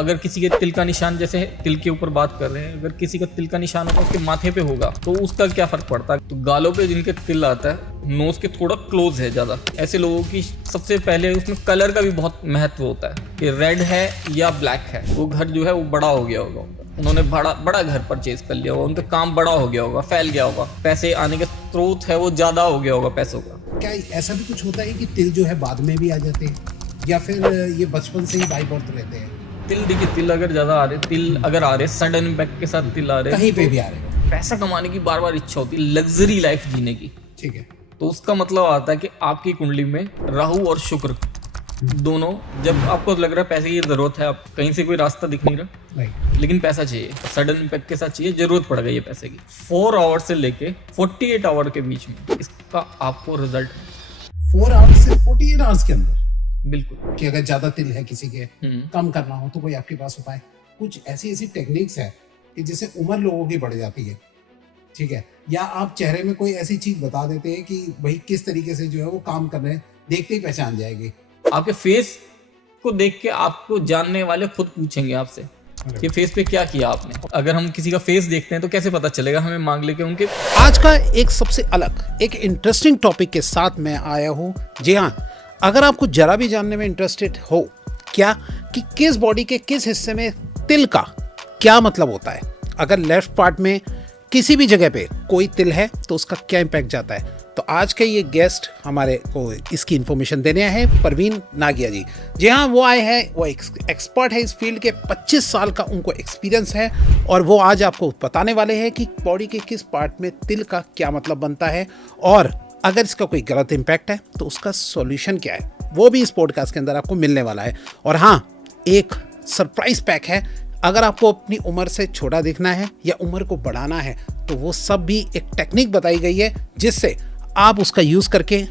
अगर किसी के तिल का निशान, जैसे तिल के ऊपर बात कर रहे हैं, अगर किसी का तिल का निशान होगा उसके माथे पे होगा तो उसका क्या फर्क पड़ता है। तो गालों पे जिनके तिल आता है, नोज के थोड़ा क्लोज है ज़्यादा, ऐसे लोगों की सबसे पहले उसमें कलर का भी बहुत महत्व होता है कि रेड है या ब्लैक है। वो घर जो है वो बड़ा हो गया होगा, उन्होंने बड़ा घर परचेज कर लिया होगा, उनका काम बड़ा हो गया होगा, फैल गया होगा, पैसे आने का स्रोत है वो ज़्यादा हो गया होगा पैसों का। क्या ऐसा भी कुछ होता है कि तिल जो है बाद में भी आ जाते हैं, या फिर ये बचपन से ही बाई बर्थ रहते हैं? तिल देखिए, तिल अगर ज़्यादा आ रहे, सडन इम्पैक्ट के साथ तिल आ रहे, कहीं पे भी आ रहे हैं, पैसा कमाने की बार बार इच्छा होती है, लग्जरी लाइफ जीने की, ठीक है, तो उसका मतलब आता है कि आपकी कुंडली में राहु और शुक्र दोनों, जब आपको लग रहा है पैसे की जरूरत है, आप कहीं से कोई रास्ता दिख नहीं रहा, लेकिन पैसा चाहिए, सडन इम्पैक्ट के साथ चाहिए, जरूरत पड़ गई है पैसे की, 4 आवर से लेके 48 आवर के बीच में इसका आपको रिजल्ट 4 आवर्स से 48 आवर्स के अंदर। बिल्कुल। कि अगर ज्यादा तिल है किसी के, कम करना हो तो कोई आपके पास उपाय, कुछ ऐसी टेक्निक्स है कि जिससे उम्र लोगों की बढ़ जाती है, ठीक है, या आप चेहरे में कोई ऐसी चीज बता देते हैं कि भाई किस तरीके से जो है वो काम कर रहे हैं, देखते ही पहचान जाएगी। आपके फेस को देख के आपको जानने वाले खुद पूछेंगे आपसे कि फेस पे क्या किया आपने। अगर हम किसी का फेस देखते हैं तो कैसे पता चलेगा, हमें मांग लेके उनके। आज का एक सबसे अलग, एक इंटरेस्टिंग टॉपिक के साथ मैं आया हूँ। जी हाँ, अगर आपको जरा भी जानने में इंटरेस्टेड हो क्या कि किस बॉडी के किस हिस्से में तिल का क्या मतलब होता है, अगर लेफ्ट पार्ट में किसी भी जगह पे कोई तिल है तो उसका क्या इम्पैक्ट जाता है, तो आज के ये गेस्ट हमारे को इसकी इन्फॉर्मेशन देने आए हैं, परवीन नागिया जी। जी हाँ, वो आए हैं, वो एक्सपर्ट है इस फील्ड के, 25 साल का उनको एक्सपीरियंस है, और वो आज आपको बताने वाले हैं कि बॉडी के किस पार्ट में तिल का क्या मतलब बनता है, और अगर इसका कोई गलत इम्पैक्ट है तो उसका सॉल्यूशन क्या है, वो भी इस पॉडकास्ट के अंदर आपको मिलने वाला है। और हाँ, एक सरप्राइज पैक है, अगर आपको अपनी उम्र से छोटा दिखना है या उम्र को बढ़ाना है तो वो सब भी एक टेक्निक बताई गई है जिससे आप उसका यूज़ करके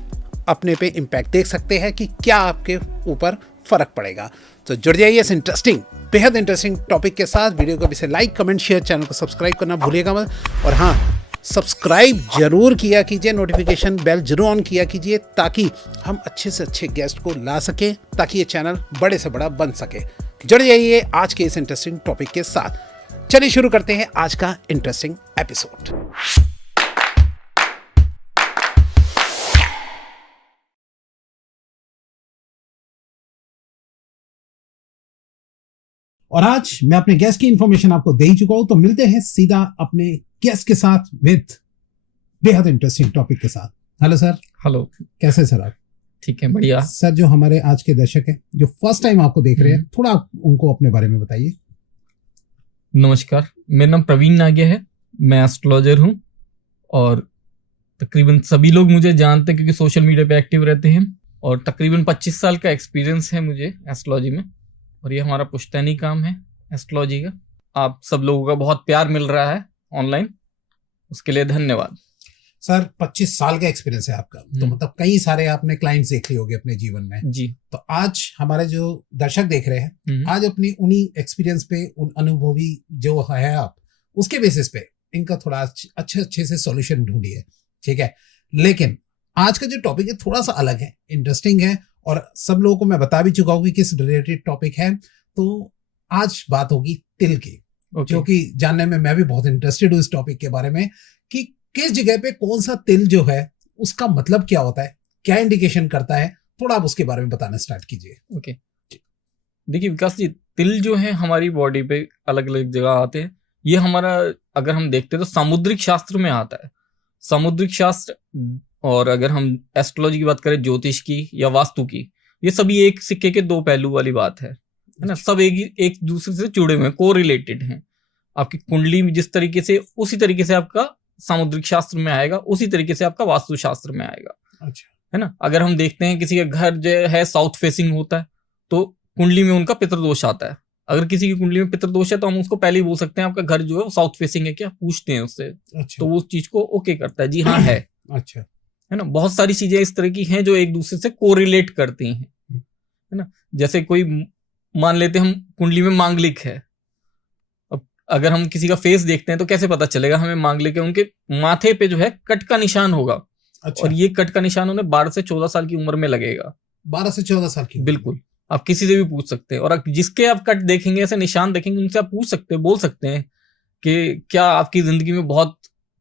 अपने पे इम्पैक्ट देख सकते हैं कि क्या आपके ऊपर फ़र्क पड़ेगा। तो जुड़ जाइए इस इंटरेस्टिंग, बेहद इंटरेस्टिंग टॉपिक के साथ। वीडियो को भी लाइक, कमेंट, शेयर, चैनल को सब्सक्राइब करना भूलिएगा मत। और हाँ, सब्सक्राइब जरूर किया कीजिए, नोटिफिकेशन बेल जरूर ऑन किया कीजिए, ताकि हम अच्छे से अच्छे गेस्ट को ला सकें, ताकि ये चैनल बड़े से बड़ा बन सके। जुड़ जाइए आज के इस इंटरेस्टिंग टॉपिक के साथ। चलिए शुरू करते हैं आज का इंटरेस्टिंग एपिसोड। और आज मैं अपने गेस्ट की इंफॉर्मेशन आपको दे ही चुका हूं, तो मिलते हैं सीधा अपने गेस्ट के साथ विद बेहद इंटरेस्टिंग टॉपिक के साथ। Hello sir. हेलो, कैसे सर आप? ठीक है, बढ़िया सर। जो हमारे आज के दर्शक हैं जो फर्स्ट टाइम आपको देख रहे हैं, थोड़ा आप उनको अपने बारे में बताइए। नमस्कार, मेरा नाम प्रवीण नागिया है, मैं एस्ट्रोलॉजर हूं, और तकरीबन सभी लोग मुझे जानते हैं क्योंकि सोशल मीडिया पे एक्टिव रहते हैं, और तकरीबन 25 साल का एक्सपीरियंस है मुझे एस्ट्रोलॉजी में, और ये हमारा पुश्तैनी काम है एस्ट्रोलॉजी का। आप सब लोगों का बहुत प्यार मिल रहा है ऑनलाइन, उसके लिए धन्यवाद। सर 25 साल का एक्सपीरियंस है आपका, तो मतलब कई सारे आपने क्लाइंट्स देख लिए होंगे अपने जीवन में जी। तो आज हमारे जो दर्शक देख रहे हैं, आज अपनी उन्हीं एक्सपीरियंस पे, उन अनुभवी जो है आप, उसके बेसिस पे इनका थोड़ा अच्छे से सॉल्यूशन ढूंढिए, ठीक है। लेकिन आज का जो टॉपिक है थोड़ा सा अलग है, इंटरेस्टिंग है, और सब लोगों को मैं बता भी चुका हूँ कि किस रिलेटेड टॉपिक है। तो आज बात होगी तिल की, जो कि जानने में मैं भी बहुत इंटरेस्टेड हूँ इस टॉपिक के बारे में, कि किस जगह पे कौन सा तिल जो है उसका मतलब क्या होता है, क्या इंडिकेशन करता है, थोड़ा आप उसके बारे में बताना स्टार्ट कीजिए। ओके, देखिए विकास जी, तिल जो है हमारी बॉडी पे अलग अलग जगह आते हैं। ये हमारा, अगर हम देखते हैं तो सामुद्रिक शास्त्र में आता है, सामुद्रिक शास्त्र। और अगर हम एस्ट्रोलॉजी की बात करें, ज्योतिष की या वास्तु की, ये सभी एक सिक्के के दो पहलू वाली बात है ना। सब एक दूसरे से जुड़े हुए हैं, को रिलेटेड हैं। आपकी कुंडली में जिस तरीके से, उसी तरीके से आपका सामुद्रिक शास्त्र में आएगा, उसी तरीके से आपका वास्तु शास्त्र में आएगा। अच्छा, है ना। अगर हम देखते हैं किसी का घर जो है साउथ फेसिंग होता है तो कुंडली में उनका पितृदोष आता है। अगर किसी की कुंडली में पितृदोष है तो हम उसको पहले ही बोल सकते हैं आपका घर जो है वो साउथ फेसिंग है क्या, पूछते हैं उससे। अच्छा। तो वो उस चीज को ओके करता है, जी हाँ है। अच्छा, है ना। बहुत सारी चीजें इस तरह की हैं जो एक दूसरे से कोरिलेट करती हैं, है ना। जैसे कोई मान लेते हम कुंडली में मांगलिक है, अब अगर हम किसी का फेस देखते हैं तो कैसे पता चलेगा हमें मांगलिक है, उनके माथे पे जो है कट का निशान होगा। अच्छा। और ये कट का निशान उन्हें 12 से 14 साल की उम्र में लगेगा। 12 से 14 साल की? बिल्कुल। आप किसी से भी पूछ सकते हैं, और जिसके आप कट देखेंगे, ऐसे निशान देखेंगे, उनसे आप पूछ सकते हैं, बोल सकते हैं कि क्या आपकी जिंदगी में बहुत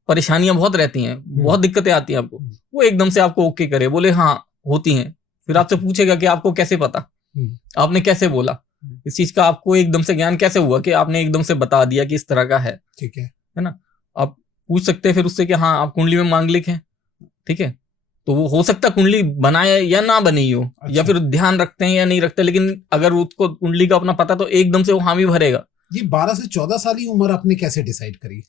परेशानियां बहुत रहती हैं, बहुत दिक्कतें आती हैं आपको, वो एकदम से आपको ओके करे, बोले हाँ होती हैं, फिर आपसे पूछेगा कि आपको कैसे पता, आपने कैसे बोला, इस चीज का आपको एकदम से ज्ञान कैसे हुआ कि आपने एकदम से बता दिया कि इस तरह का है। ठीक है ना। आप पूछ सकते हैं फिर उससे कि हाँ आप कुंडली में मांगलिक हैं, ठीक है, तो वो हो सकता है कुंडली बनाए या ना बनी हो, या फिर ध्यान रखते हैं या नहीं रखते, लेकिन अगर उसको कुंडली का अपना पता तो एकदम से वो हामी भरेगा। ये 12 से 14 साल की उम्र आपने कैसे डिसाइड करी?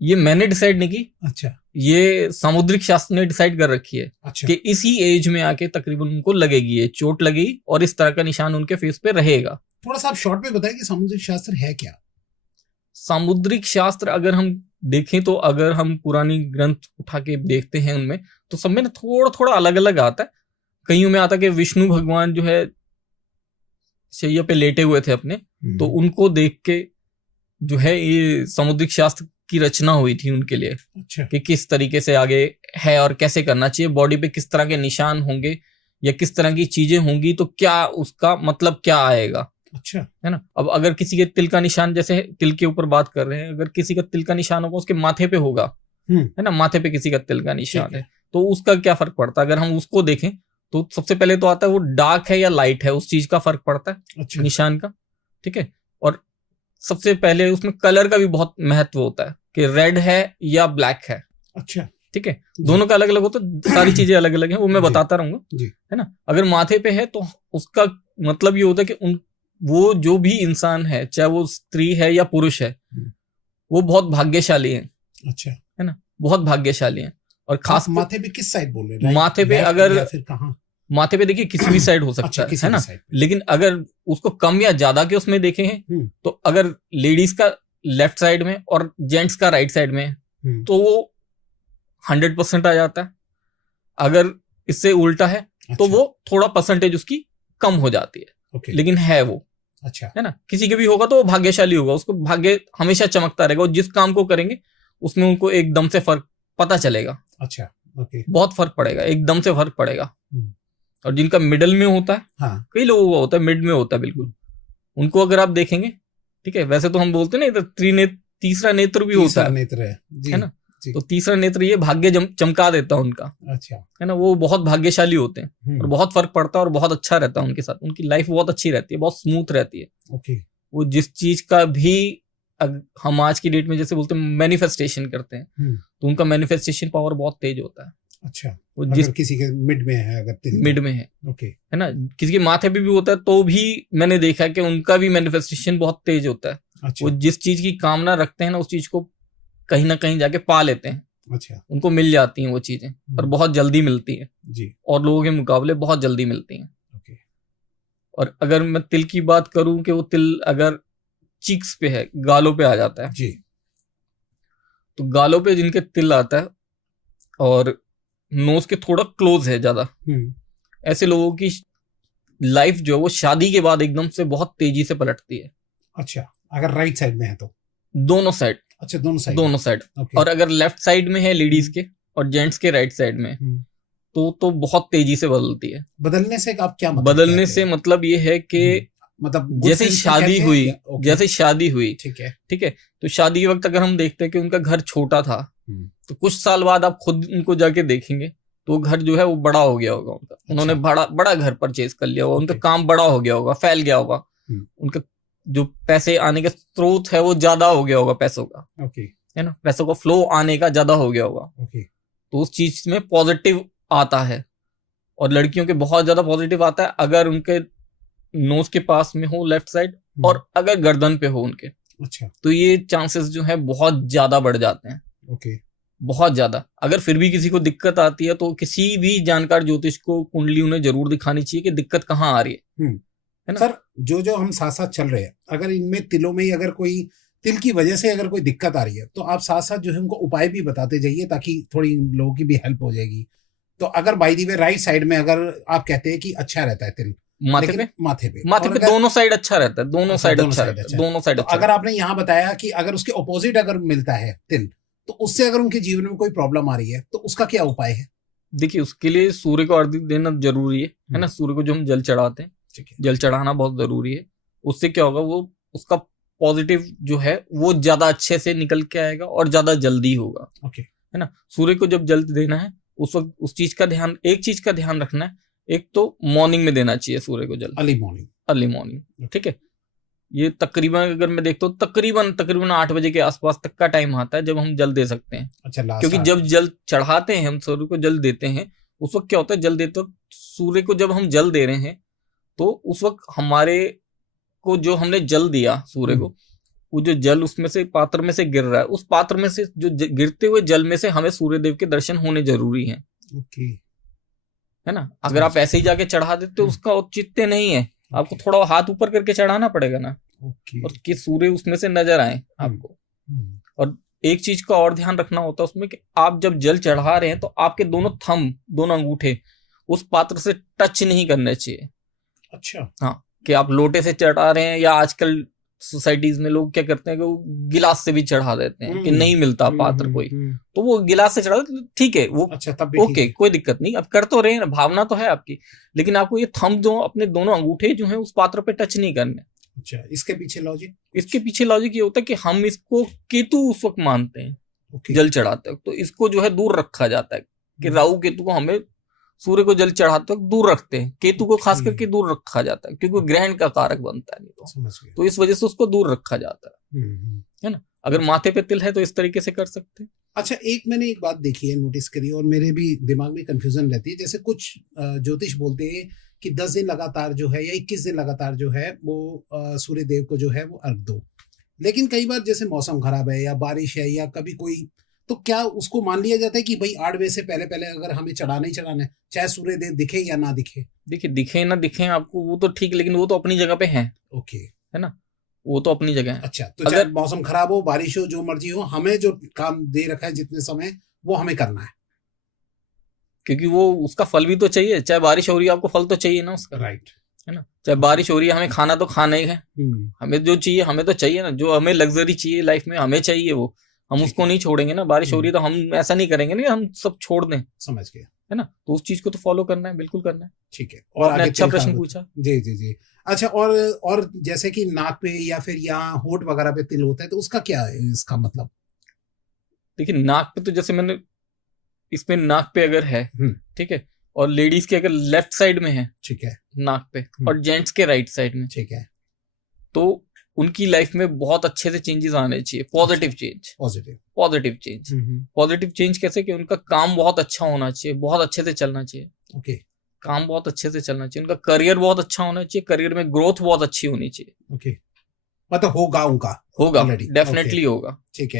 ये मैंने डिसाइड नहीं की। अच्छा। ये सामुद्रिक शास्त्र ने डिसाइड कर रखी है। अच्छा। कि इसी एज में आके तकरीबन उनको लगेगी ये चोट लगेगी और इस तरह का निशान उनके फेस पे रहेगा। थोड़ा सा आप शॉर्ट में बताइए कि सामुद्रिक शास्त्र है क्या? सामुद्रिक शास्त्र अगर हम देखें तो, अगर हम पुरानी ग्रंथ उठा के देखते हैं उनमें, तो सब में थोड़ा थोड़ा अलग अलग आता है। कईयों में आता है कि विष्णु भगवान जो है शैया पे लेटे हुए थे अपने, तो उनको देख के जो है ये सामुद्रिक शास्त्र की रचना हुई थी उनके लिए। अच्छा। कि किस तरीके से आगे है और कैसे करना चाहिए, बॉडी पे किस तरह के निशान होंगे या किस तरह की चीजें होंगी तो क्या उसका मतलब क्या आएगा। अच्छा। है ना। अब अगर किसी के तिल का निशान, जैसे तिल के ऊपर बात कर रहे हैं, अगर किसी का तिल का निशान होगा उसके माथे पे होगा, है ना, माथे पे किसी का तिल का निशान है, तो उसका क्या फर्क पड़ता है। अगर हम उसको देखें तो सबसे पहले तो आता है वो डार्क है या लाइट है, उस चीज का फर्क पड़ता है। अच्छा। निशान का, ठीक है। और सबसे पहले उसमें कलर का भी बहुत महत्व होता है कि रेड है या ब्लैक है। अच्छा। ठीक है, दोनों का अलग अलग होता है, सारी चीजें अलग अलग हैं, वो मैं बताता रहूंगा, है ना। अगर माथे पे है तो उसका मतलब ये होता है कि वो जो भी इंसान है, चाहे वो स्त्री है या पुरुष है, वो बहुत भाग्यशाली है। अच्छा। है ना, बहुत भाग्यशाली है। और खास माथे पे किस साइड बोल रहे हैं? माथे पे अगर फिर कहां? माथे पे देखिए किसी भी साइड हो सकता है ना, लेकिन अगर उसको कम या ज्यादा के उसमें देखे हैं तो अगर लेडीज का लेफ्ट साइड में और जेंट्स का राइट साइड में तो वो 100% आ जाता है। अगर इससे उल्टा है तो वो थोड़ा परसेंटेज उसकी कम हो जाती है, लेकिन है वो। अच्छा। है ना, किसी के भी होगा तो वो भाग्यशाली होगा, उसको भाग्य हमेशा चमकता रहेगा, और जिस काम को करेंगे उसमें उनको एकदम से फर्क पता चलेगा। अच्छा। बहुत फर्क पड़ेगा, एकदम से फर्क पड़ेगा। और जिनका मिडल में होता है, हाँ, कई लोगों का होता है मिड में होता है बिल्कुल, उनको अगर आप देखेंगे, ठीक है, वैसे तो हम बोलते हैं ना तीसरा नेत्र भी होता है, नेत्र है ना, तो तीसरा नेत्र ये भाग्य चमका देता है उनका। अच्छा। है ना, वो बहुत भाग्यशाली होते हैं और बहुत फर्क पड़ता है और बहुत अच्छा रहता है उनके साथ, उनकी लाइफ बहुत अच्छी रहती है, बहुत स्मूथ रहती है। ओके। वो जिस चीज का भी हम आज की डेट में जैसे बोलते हैं मैनिफेस्टेशन करते हैं, तो उनका मैनिफेस्टेशन पावर बहुत तेज होता है। अच्छा। वो जिस किसी के मिड में है, अगर मिड में है, ओके, है ना, किसी के माथे पे भी होता है तो भी मैंने देखा है कि उनका भी मैनिफेस्टेशन बहुत तेज होता है। अच्छा। वो जिस चीज की कामना रखते हैं ना, उस चीज को कहीं ना कहीं जाके पा लेते हैं। अच्छा। उनको मिल जाती हैं वो चीजें, और बहुत जल्दी मिलती है जी, और लोगों के मुकाबले बहुत जल्दी मिलती हैं। ओके। और अगर मैं तिल की बात करूं कि वो तिल अगर चीक्स पे है, गालों पे आ जाता है जी, तो गालों पे जिनके तिल आता है और नोज के थोड़ा क्लोज है ज्यादा, ऐसे लोगों की लाइफ जो है वो शादी के बाद एकदम से बहुत तेजी से पलटती है। अच्छा। अगर राइट साइड में है तो? दोनों साइड। अच्छा, दोनों साइड। और अगर लेफ्ट साइड में है लेडीज के और जेंट्स के राइट साइड में, तो बहुत तेजी से बदलती है। बदलने से आप क्या मतलब? बदलने से मतलब ये है कि मतलब जैसे शादी हुई, जैसे शादी हुई, ठीक है, ठीक है, तो शादी के वक्त अगर हम देखते हैं कि उनका घर छोटा था, तो कुछ साल बाद आप खुद उनको जाके देखेंगे तो घर जो है वो बड़ा हो गया होगा उनका। अच्छा। उन्होंने बड़ा घर परचेज कर लिया होगा, उनका काम बड़ा हो गया होगा, फैल गया होगा, उनका जो पैसे आने का स्रोत है वो ज्यादा हो गया होगा पैसों का। ओके। है ना, पैसों का फ्लो आने का ज्यादा हो गया होगा। ओके। तो उस चीज में पॉजिटिव आता है, और लड़कियों के बहुत ज्यादा पॉजिटिव आता है अगर उनके नोज के पास में हो लेफ्ट साइड, और अगर गर्दन पे हो उनके। अच्छा। तो ये चांसेस जो है बहुत ज्यादा बढ़ जाते हैं। ओके। बहुत ज्यादा। अगर फिर भी किसी को दिक्कत आती है तो किसी भी जानकार ज्योतिष को कुंडली उन्हें जरूर दिखानी चाहिए कि दिक्कत कहाँ आ रही है ना? सर, जो हम साथ साथ चल रहे हैं, अगर इनमें तिलों में ही अगर कोई तिल की वजह से अगर कोई दिक्कत आ रही है तो आप साथ साथ जो है उनको उपाय भी बताते जाइए, ताकि थोड़ी लोगों की भी हेल्प हो जाएगी। तो अगर by the way right side में अगर आप कहते हैं कि अच्छा रहता है तिल माथे पे दोनों साइड अच्छा रहता है, दोनों साइड अच्छा रहता है, दोनों साइड। अगर आपने यहाँ बताया कि अगर उसके ऑपोजिट अगर मिलता है तिल, तो उससे अगर उनके जीवन में कोई प्रॉब्लम आ रही है तो उसका क्या उपाय है? देखिए, उसके लिए सूर्य को अर्घ्य देना जरूरी है ना, सूर्य को जो हम जल चढ़ाते हैं, ठीक है। जल चढ़ाना बहुत जरूरी है। उससे क्या होगा, वो उसका पॉजिटिव जो है वो ज्यादा अच्छे से निकल के आएगा और ज्यादा जल्दी होगा। ओके। है ना। सूर्य को जब जल देना है उस वक्त एक चीज का ध्यान रखना है। एक तो मॉर्निंग में देना चाहिए सूर्य को जल, अर्ली मॉर्निंग। ठीक है। ये तकरीबन अगर मैं देखता हूँ तकरीबन 8 बजे के आसपास तक का टाइम आता है जब हम जल दे सकते हैं। अच्छा, क्योंकि जब जल चढ़ाते हैं हम, सूर्य को जल देते हैं, उस वक्त क्या होता है, जल देते वक्त सूर्य को जब हम जल दे रहे हैं तो उस वक्त हमारे को जो हमने जल दिया सूर्य को, वो जो जल उसमें से पात्र में से गिर रहा है, उस पात्र में से जो गिरते हुए जल में से हमें सूर्य देव के दर्शन होने जरूरी हैं। ओके। है ना। अगर आप ऐसे ही जाके चढ़ा देते तो उसका औचित्य नहीं है। आपको थोड़ा हाथ ऊपर करके चढ़ाना पड़ेगा ना, और कि सूर्य उसमें से नजर आए आपको। और एक चीज का और ध्यान रखना होता है उसमें कि आप जब जल चढ़ा रहे हैं तो आपके दोनों अंगूठे उस पात्र से टच नहीं करने चाहिए। अच्छा। हाँ, कि आप लोटे से चढ़ा रहे हैं, या आजकल सोसाइटीज में लोग क्या करते हैं कि वो गिलास से भी चढ़ा देते हैं कि नहीं मिलता पात्र कोई, तो वो गिलास से चढ़ा, ठीक है वो अच्छा, तब ओके, कोई दिक्कत नहीं। अब कर तो रहे हैं, भावना तो है आपकी, लेकिन आपको ये थंब जो अपने दोनों अंगूठे जो है उस पात्र पे टच नहीं करने। अच्छा, इसके पीछे लॉजिक ये होता है कि हम इसको केतु उस वक्त मानते हैं जल चढ़ाते वक्त, तो इसको जो है दूर रखा जाता है कि राहु केतु को हमें सूर्य को जल चढ़ाते वक्त दूर रखते हैं। केतु को खास करके दूर रखा जाता है क्योंकि ग्रहण का कारक बनता है, नहीं तो इस वजह से उसको दूर रखा जाता है ना। अगर माथे पे तिल है तो इस तरीके से कर सकते हैं। अच्छा, मैंने एक बात देखी है, नोटिस करी, और मेरे भी दिमाग में कंफ्यूजन रहती है। जैसे कुछ ज्योतिष बोलते हैं कि 10 दिन लगातार जो है या 21 दिन लगातार जो है वो सूर्य देव को जो है वो अर्घ दो, लेकिन कई बार जैसे मौसम खराब है या बारिश है या कभी कोई, तो क्या उसको मान लिया जाता है कि भाई 8 बजे से पहले अगर हमें चढ़ाना ही चढ़ाना है, चाहे सूर्य देव दिखे या ना दिखे? देखिए, दिखे ना दिखे आपको वो तो ठीक, लेकिन वो तो अपनी जगह पे है। ओके। है ना, वो तो अपनी जगह है। अच्छा, तो चाहे मौसम खराब हो, बारिश हो, जो मर्जी हो, हमें जो काम दे रखा है जितने समय, वो हमें करना है, क्योंकि वो उसका फल भी तो चाहिए। चाहे बारिश हो रही है आपको फल तो चाहिए ना उसका। राइट। है ना। चाहे बारिश हो रही है, हमें खाना तो खाना ही है। हमें जो चाहिए हमें तो चाहिए ना, जो हमें लग्जरी चाहिए लाइफ में हमें चाहिए वो हम उसको नहीं छोड़ेंगे ना। बारिश हो रही है तो हम ऐसा नहीं करेंगे ना हम सब छोड़ दें। समझ गया। है ना। तो उस चीज को तो फॉलो करना है, बिल्कुल करना है। ठीक है। और आपने अच्छा प्रश्न पूछा। जी जी जी। अच्छा, और जैसे कि नाक पे या फिर यहाँ होठ वगैरह पे तिल होता है, तो उसका क्या है, इसका मतलब? देखिए, नाक पे तो जैसे मैंने इसमें नाक पे अगर है, ठीक है, और लेडीज के अगर लेफ्ट साइड में है, ठीक है, नाक पे, और जेंट्स के राइट साइड में, ठीक है, तो उनकी लाइफ में बहुत अच्छे से चेंजेस आने चाहिए। पॉजिटिव चेंज कैसे कि उनका काम बहुत अच्छा होना चाहिए, बहुत अच्छे से चलना चाहिए। ओके। काम बहुत अच्छे से चलना चाहिए, उनका करियर बहुत अच्छा होना चाहिए, करियर में ग्रोथ बहुत अच्छी होनी चाहिए। ओके, मतलब होगा डेफिनेटली होगा। ठीक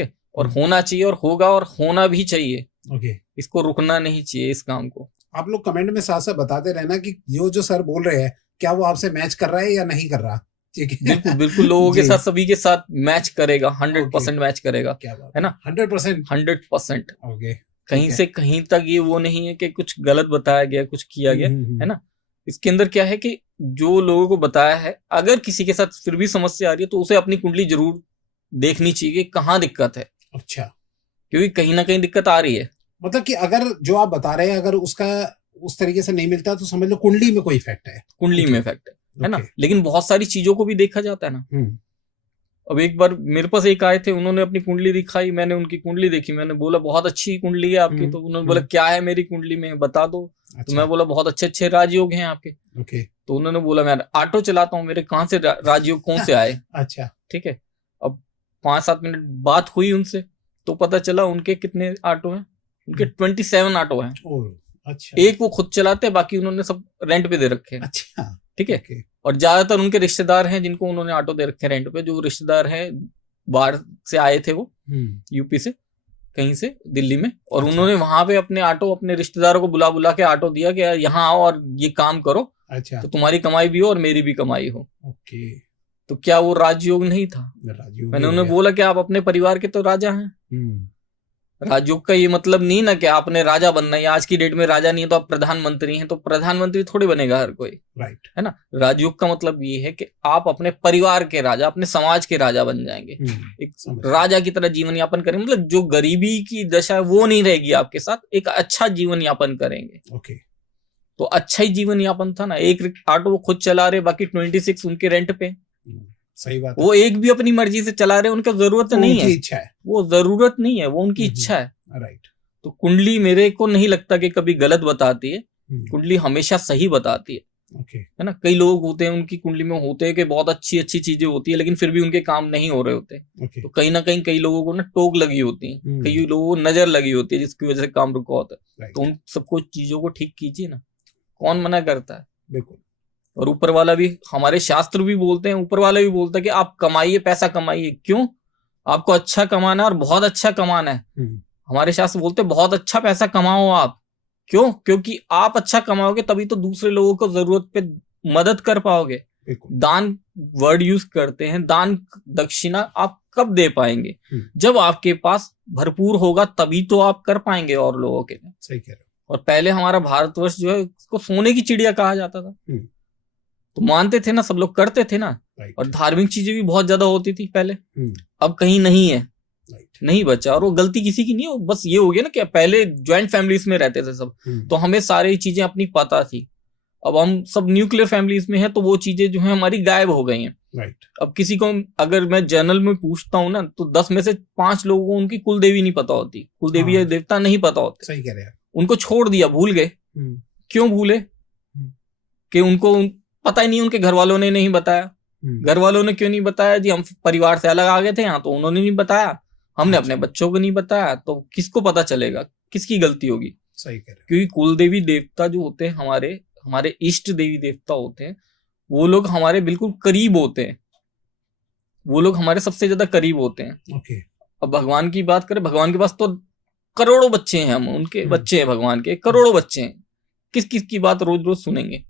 है, और होना चाहिए, और होगा, और होना भी चाहिए। ओके, इसको रुकना नहीं चाहिए इस काम को। आप लोग कमेंट में साथ साथ बताते रहना कि जो सर बोल रहे हैं क्या वो आपसे मैच कर रहा है या नहीं कर रहा। ठीक है, बिल्कुल लोगों के साथ, सभी के साथ मैच करेगा, 100% मैच करेगा। क्या बात है ना, 100%। ओके, कहीं से कहीं तक ये वो नहीं है कि कुछ गलत बताया गया, कुछ किया गया। है ना। इसके अंदर क्या है कि जो लोगों को बताया है, अगर किसी के साथ फिर भी समस्या आ रही है तो उसे अपनी कुंडली जरूर देखनी चाहिए कि कहाँ दिक्कत है। अच्छा, क्योंकि कहीं ना कहीं दिक्कत आ रही है। मतलब कि अगर जो आप बता रहे हैं अगर उसका उस तरीके से नहीं मिलता तो समझ लो कुंडली में कोई इफेक्ट है। कुंडली में इफेक्ट है ना। लेकिन बहुत सारी चीजों को भी देखा जाता है ना। अब एक बार मेरे पास एक आए थे, उन्होंने अपनी कुंडली दिखाई, मैंने उनकी कुंडली देखी, मैंने बोला बहुत अच्छी कुंडली है आपकी। तो उन्होंने बोला क्या है मेरी कुंडली में, बता दो। तो मैं बोला बहुत अच्छे अच्छे राजयोग हैं आपके। तो उन्होंने बोला मैं ऑटो चलाता हूँ, मेरे कहाँ से राजयोग कौन से आए। अच्छा, ठीक है। अब 5-7 मिनट बात हुई उनसे तो पता चला उनके कितने ऑटो हैं, उनके 27 ऑटो हैं। अच्छा, एक वो खुद चलाते हैं, बाकी उन्होंने सब रेंट पे दे रखे हैं। अच्छा, ठीक है। और ज्यादातर उनके रिश्तेदार हैं जिनको उन्होंने ऑटो दे रखे हैं रेंट पे। जो रिश्तेदार हैं बाहर से आए थे, वो यूपी से कहीं से दिल्ली में, और उन्होंने वहां पे अपने ऑटो, अपने रिश्तेदारों को बुला के ऑटो दिया कि यहाँ आओ और ये काम करो। अच्छा, तो तुम्हारी कमाई भी हो और मेरी भी कमाई हो। ओके। तो क्या वो राजयोग नहीं था? मैंने उन्हें बोला कि आप अपने परिवार के तो राजा हैं। राजयोग का ये मतलब नहीं ना कि आपने राजा बनना है। आज की डेट में राजा नहीं है तो आप प्रधानमंत्री हैं, तो प्रधानमंत्री थोड़ी बनेगा हर कोई। राइट, है ना। राजयोग का मतलब ये है कि आप अपने परिवार के राजा, अपने समाज के राजा बन जाएंगे। एक राजा की तरह जीवन यापन करेंगे। मतलब जो गरीबी की दशा है वो नहीं रहेगी आपके साथ, एक अच्छा जीवन यापन करेंगे। ओके। तो अच्छा ही जीवन यापन था ना। एक ऑटो वो खुद चला रहे, बाकी 26 उनके रेंट पे। सही बात है। वो एक भी अपनी मर्जी से चला रहे, उनका जरूरत नहीं है, इच्छा है, वो जरूरत नहीं है, वो उनकी इच्छा है। राइट। तो कुंडली मेरे को नहीं लगता कि कभी गलत बताती है, कुंडली हमेशा सही बताती है। ओके। है ना, कई लोग होते हैं उनकी कुंडली में होते हैं कि बहुत अच्छी अच्छी चीजें होती है, लेकिन फिर भी उनके काम नहीं हो रहे होते। तो कहीं ना कहीं कई लोगों को ना टोक लगी होती है, कई लोगों को नजर लगी होती है, जिसकी वजह से काम रुका होता है। तो उन सबको चीजों को ठीक कीजिए ना, कौन मना करता है। बिल्कुल। और ऊपर वाला भी, हमारे शास्त्र भी बोलते हैं, ऊपर वाला भी बोलता है कि आप कमाइए, पैसा कमाइए। क्यों? आपको अच्छा कमाना है और बहुत अच्छा कमाना है। हमारे शास्त्र बोलते हैं बहुत अच्छा पैसा कमाओ आप। क्यों? क्योंकि आप अच्छा कमाओगे तभी तो दूसरे लोगों को जरूरत पे मदद कर पाओगे। दान वर्ड यूज करते हैं, दान दक्षिणा आप कब दे पाएंगे? जब आपके पास भरपूर होगा तभी तो आप कर पाएंगे और लोगों के लिए। सही कह रहे हो। और पहले हमारा भारतवर्ष जो है उसको सोने की चिड़िया कहा जाता था। तो मानते थे ना, सब लोग करते थे ना। और धार्मिक चीजें भी बहुत ज्यादा होती थी पहले। अब कहीं नहीं है, नहीं बचा। और वो गलती किसी की नहीं है, बस ये हो गया ना कि पहले ज्वाइंट फैमिलीज में रहते थे सब, तो हमें सारी चीजें अपनी पता थी। अब हम सब न्यूक्लियर फैमिलीज में हैं, तो वो चीजें जो है हमारी गायब हो गई हैं। अब किसी को अगर मैं जनरल में पूछता हूँ ना, तो 10 में से 5 लोगों को उनकी कुल देवी नहीं पता होती, कुल देवी या देवता नहीं पता होते। सही कह रहे हैं। उनको छोड़ दिया, भूल गए। क्यों भूले? कि उनको पता ही नहीं, उनके घर वालों ने नहीं बताया। घर वालों ने क्यों नहीं बताया जी? हम परिवार से अलग आ गए थे यहाँ, तो उन्होंने नहीं बताया, हमने अपने बच्चों को नहीं बताया, तो किसको पता चलेगा? किसकी गलती होगी? सही कह रहे हैं। क्योंकि कुल देवी देवता जो होते हैं हमारे इष्ट देवी देवता होते हैं, वो लोग हमारे बिल्कुल करीब होते हैं, वो लोग हमारे सबसे ज्यादा करीब होते हैं। ओके। अब भगवान की बात करें, भगवान के पास तो करोड़ों बच्चे हैं, हम उनके बच्चे हैं, भगवान के करोड़ों बच्चे हैं। किस किस की बात रोज रोज सुनेंगे?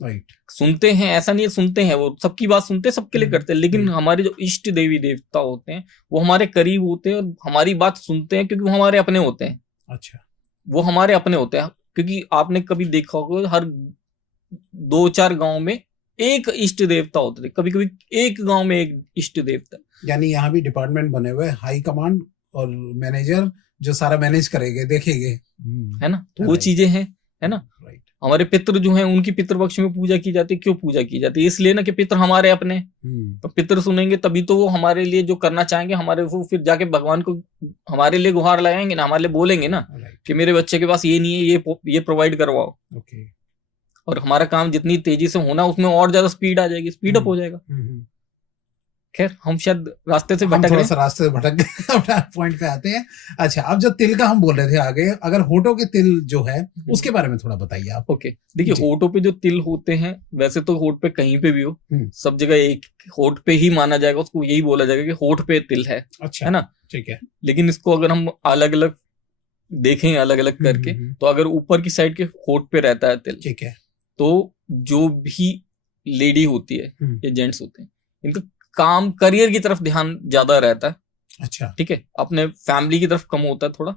राइट। सुनते हैं, ऐसा नहीं है, सुनते हैं, वो सबकी बात सुनते हैं, सबके लिए करते हैं। लेकिन हमारे जो इष्ट देवी देवता होते हैं वो हमारे करीब होते हैं और हमारी बात सुनते हैं, क्योंकि वो हमारे अपने होते हैं। अच्छा। वो हमारे अपने होते हैं, क्योंकि आपने कभी देखा होगा हर 2-4 गांव में एक इष्ट देवता होते थे, कभी कभी एक गांव में एक इष्ट देवता। यानी यहाँ भी डिपार्टमेंट बने हुए, हाई कमांड और मैनेजर जो सारा मैनेज करेंगे, देखेंगे, है ना। तो वो चीजें हैं, है ना। हमारे पितृ जो हैं उनकी पितृपक्ष में पूजा की जाती है। क्यों पूजा की जाती है? इसलिए ना कि पितृ हमारे अपने। तो पितृ सुनेंगे तभी तो वो हमारे लिए जो करना चाहेंगे, हमारे वो फिर जाके भगवान को हमारे लिए गुहार लगाएंगे ना, हमारे लिए बोलेंगे ना कि मेरे बच्चे के पास ये नहीं है, ये प्रोवाइड करवाओ। और हमारा काम जितनी तेजी से होना उसमें और ज्यादा स्पीड आ जाएगी, स्पीड अप हो जाएगा। खैर, हम शायद रास्ते से भटक रहे, रास्ते से भटक गए, पॉइंट पे आते हैं। अच्छा, अब जो तिल का हम बोल रहे थे आगे, अगर होठों के तिल जो है उसके बारे में थोड़ा बताइए आप। ओके, देखिए होठों पे जो तिल होते हैं, वैसे तो होठ पे कहीं पे भी हो, सब जगह एक होठ पे ही माना जाएगा, उसको यही बोला जाएगा कि होठ पे तिल है। अच्छा, है ना। ठीक है। लेकिन इसको अगर हम अलग अलग देखें, अलग अलग करके, तो अगर ऊपर की साइड के होठ पे रहता है तिल, ठीक है, तो जो भी लेडी होती है या जेंट्स होते हैं, इनका काम करियर की तरफ ध्यान ज्यादा रहता है। अच्छा, ठीक है। अपने फैमिली की तरफ कम होता है, थोड़ा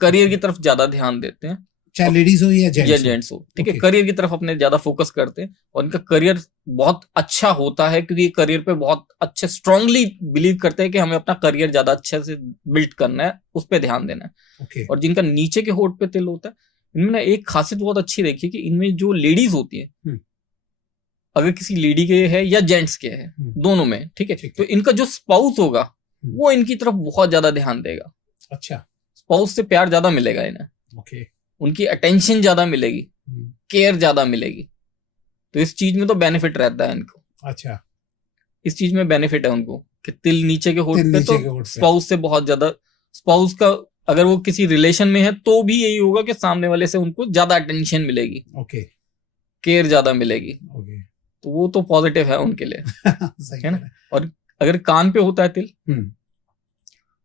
करियर की तरफ ज्यादा ध्यान देते हैं, चाहे लेडीज हो या जेंट्स हो। ठीक है, करियर की तरफ अपने ज्यादा फोकस करते हैं और इनका करियर बहुत अच्छा होता है, क्योंकि करियर पे बहुत अच्छे स्ट्रांगली बिलीव करते हैं कि हमें अपना करियर ज्यादा अच्छे से बिल्ड करना है, उस पर ध्यान देना है। okay. और जिनका नीचे के होठ पे तिल होता है, इनमें ना एक खासियत बहुत अच्छी देखी कि इनमें जो लेडीज होती है, अगर किसी लेडी के है या जेंट्स के है, दोनों में, ठीक है, तो इनका जो स्पाउस होगा वो इनकी तरफ बहुत ज्यादा ध्यान देगा। अच्छा, स्पाउस से प्यार ज्यादा मिलेगा इन्हें। ओके, उनकी अटेंशन ज्यादा मिलेगी, केयर ज्यादा मिलेगी। तो इस चीज में तो बेनिफिट रहता है इनको। अच्छा, इस चीज में बेनिफिट है उनको कि तिल नीचे के होठ पे, तो स्पाउस से बहुत ज्यादा, स्पाउस का अगर वो किसी रिलेशन में है तो भी यही होगा कि सामने वाले से उनको ज्यादा अटेंशन मिलेगी, ओके, केयर ज्यादा मिलेगी। ओके, तो वो तो पॉजिटिव है उनके लिए। है ना। और अगर कान पे होता है तिल,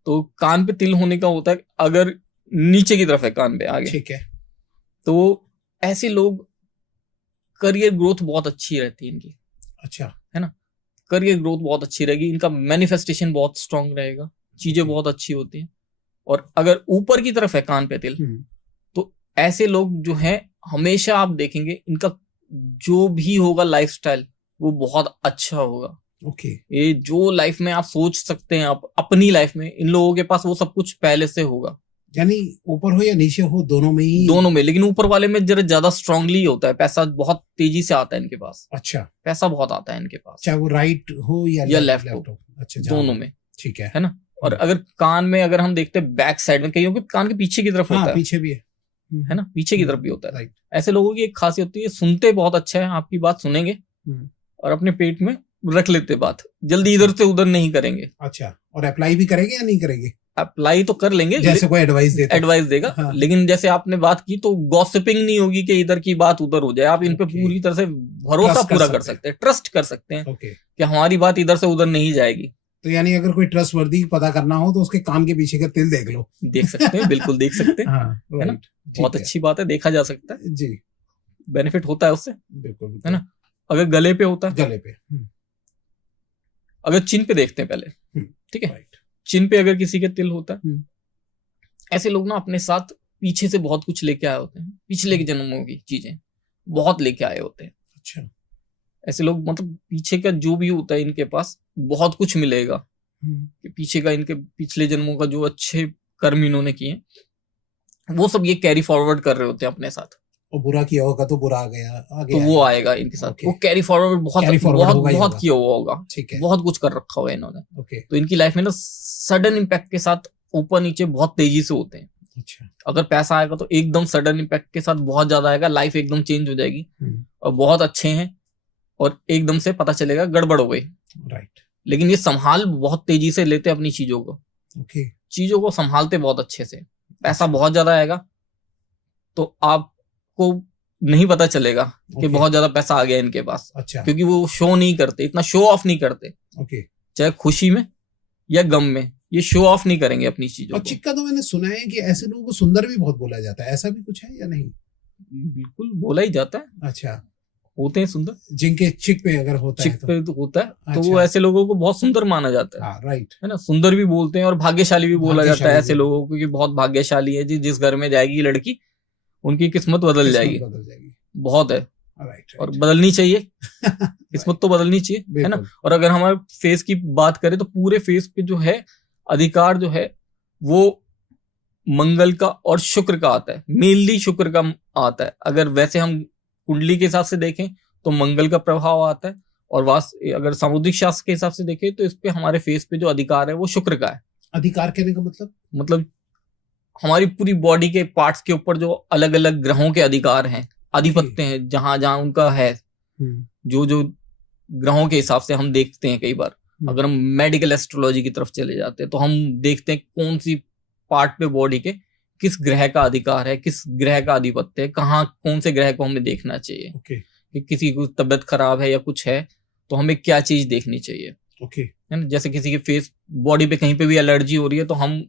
तो कान पे तिल होने का होता है, अगर नीचे की तरफ है कान पे आगे, ठीक है, तो ऐसे लोग करियर ग्रोथ बहुत अच्छी रहती है इनकी। अच्छा, है ना। करियर ग्रोथ बहुत अच्छी रहेगी, इनका मैनिफेस्टेशन बहुत स्ट्रांग रहेगा, चीजें बहुत अच्छी होती हैं। और अगर ऊपर की तरफ है कान पे तिल, तो ऐसे लोग जो हैं हमेशा आप देखेंगे इनका जो भी होगा लाइफस्टाइल वो बहुत अच्छा होगा। ओके, ये जो लाइफ में आप सोच सकते हैं, आप अपनी लाइफ में, इन लोगों के पास वो सब कुछ पहले से होगा। यानी ऊपर हो या नीचे हो, दोनों में ही? दोनों में, लेकिन ऊपर वाले में जरा ज्यादा स्ट्रांगली होता है, पैसा बहुत तेजी से आता है इनके पास। अच्छा, पैसा बहुत आता है इनके पास, चाहे वो राइट हो या लेफ्ट हो। अच्छा, दोनों में, ठीक है ना। और अगर कान में अगर हम देखते हैं बैक साइड में, कईयों के कान के पीछे की तरफ होता है, पीछे भी है ना, पीछे की तरफ भी होता है। राइट। ऐसे लोगों की एक खासियत होती है, सुनते बहुत अच्छा है, आपकी बात सुनेंगे और अपने पेट में रख लेते बात, जल्दी इधर से उधर नहीं करेंगे। अच्छा, और अप्लाई भी करेंगे या नहीं करेंगे? अप्लाई तो कर लेंगे, जैसे कोई एडवाइस देगा। हाँ। लेकिन जैसे आपने बात की तो गॉसिपिंग नहीं होगी कि इधर की बात उधर हो जाए। आप इन पे पूरी तरह से भरोसा पूरा कर सकते हैं, ट्रस्ट कर सकते हैं कि हमारी बात इधर से उधर नहीं जाएगी। तो यानी अगर कोई ट्रस्टवर्दी पता करना हो तो उसके कान के पीछे का तिल देख लो। देख सकते हैं, बिल्कुल देख सकते हैं। हाँ, है ना, बहुत अच्छी बात है, देखा जा सकता है जी, बेनिफिट होता है उससे, बिल्कुल, है ना। अगर गले पे होता है, गले पे, अगर चिन पे देखते हैं पहले, ठीक है, चिन पे अगर किसी के तिल होता है, ऐसे लोग ना अपने साथ पीछे से बहुत कुछ लेके आए होते हैं, पिछले के जन्मों की चीजें बहुत लेके आए होते हैं। अच्छा, ऐसे लोग मतलब पीछे का जो भी होता है इनके पास बहुत कुछ मिलेगा, कि पीछे का इनके पिछले जन्मों का जो अच्छे कर्म इन्होंने किए वो सब ये कैरी फॉरवर्ड कर रहे होते हैं अपने साथ। और बुरा किया होगा तो बुरा आ गया आगे, तो वो आएगा इनके साथ, वो कैरी फॉरवर्ड बहुत किया हुआ होगा, बहुत कुछ कर रखा होगा इन्होंने। तो इनकी लाइफ में ना सडन इम्पैक्ट के साथ ऊपर नीचे बहुत तेजी से होते हैं। अच्छा, अगर पैसा आएगा तो एकदम सडन इम्पैक्ट के साथ बहुत ज्यादा आएगा, लाइफ एकदम चेंज हो जाएगी। और बहुत अच्छे हैं और एकदम से पता चलेगा गड़बड़ हो गई। राइट। लेकिन ये संभाल बहुत तेजी से लेते अपनी चीजों को, चीजों को संभालते बहुत अच्छे से। पैसा बहुत ज्यादा आएगा तो आपको नहीं पता चलेगा कि बहुत ज्यादा पैसा आ गया इनके पास। अच्छा, क्योंकि वो शो नहीं करते, इतना शो ऑफ नहीं करते। चाहे खुशी में या गम में ये शो ऑफ नहीं करेंगे अपनी चीजों को। चिक्का तो मैंने सुना है कि ऐसे लोगों को सुंदर भी बहुत बोला जाता है, ऐसा भी कुछ है या नहीं? बिल्कुल बोला ही जाता है। अच्छा, होते हैं सुंदर, जिनके चिक पे अगर होता है, चिक पे तो होता है तो वो ऐसे लोगों को बहुत सुंदर माना जाता है। राइट, है ना, सुंदर भी बोलते हैं और भाग्यशाली भी बोला जाता है ऐसे लोगों को कि बहुत भाग्यशाली है जी, जिस घर में जाएगी लड़की उनकी किस्मत बदल जाएगी। बहुत है, और बदलनी चाहिए। किस्मत तो बदलनी चाहिए, है ना। और अगर हमारे फेस की बात करें तो पूरे फेस पे जो है अधिकार जो है वो मंगल का और शुक्र का आता है, मेनली शुक्र का आता है। अगर वैसे हम कुंडली के हिसाब से देखें तो मंगल का प्रभाव आता है, और अगर सामुद्रिक शास्त्र के हिसाब से देखें तो इस पे हमारे फेस पे जो अधिकार है वो शुक्र का है। अधिकार कहने का मतलब हमारी पूरी बॉडी के पार्ट्स के ऊपर जो अलग अलग ग्रहों के अधिकार हैं, आधिपत्य हैं, जहां जहां उनका है, जो जो ग्रहों के हिसाब से हम देखते हैं। कई बार अगर हम मेडिकल एस्ट्रोलॉजी की तरफ चले जाते हैं तो हम देखते हैं कौन सी पार्ट पे बॉडी के किस ग्रह का अधिकार है, किस ग्रह का आधिपत्य है, कहाँ कौन से ग्रह को हमें देखना चाहिए। कि किसी को तबियत खराब है या कुछ है तो हमें क्या चीज देखनी चाहिए। है ना, जैसे किसी के फेस बॉडी पे कहीं पे भी एलर्जी हो रही है तो हम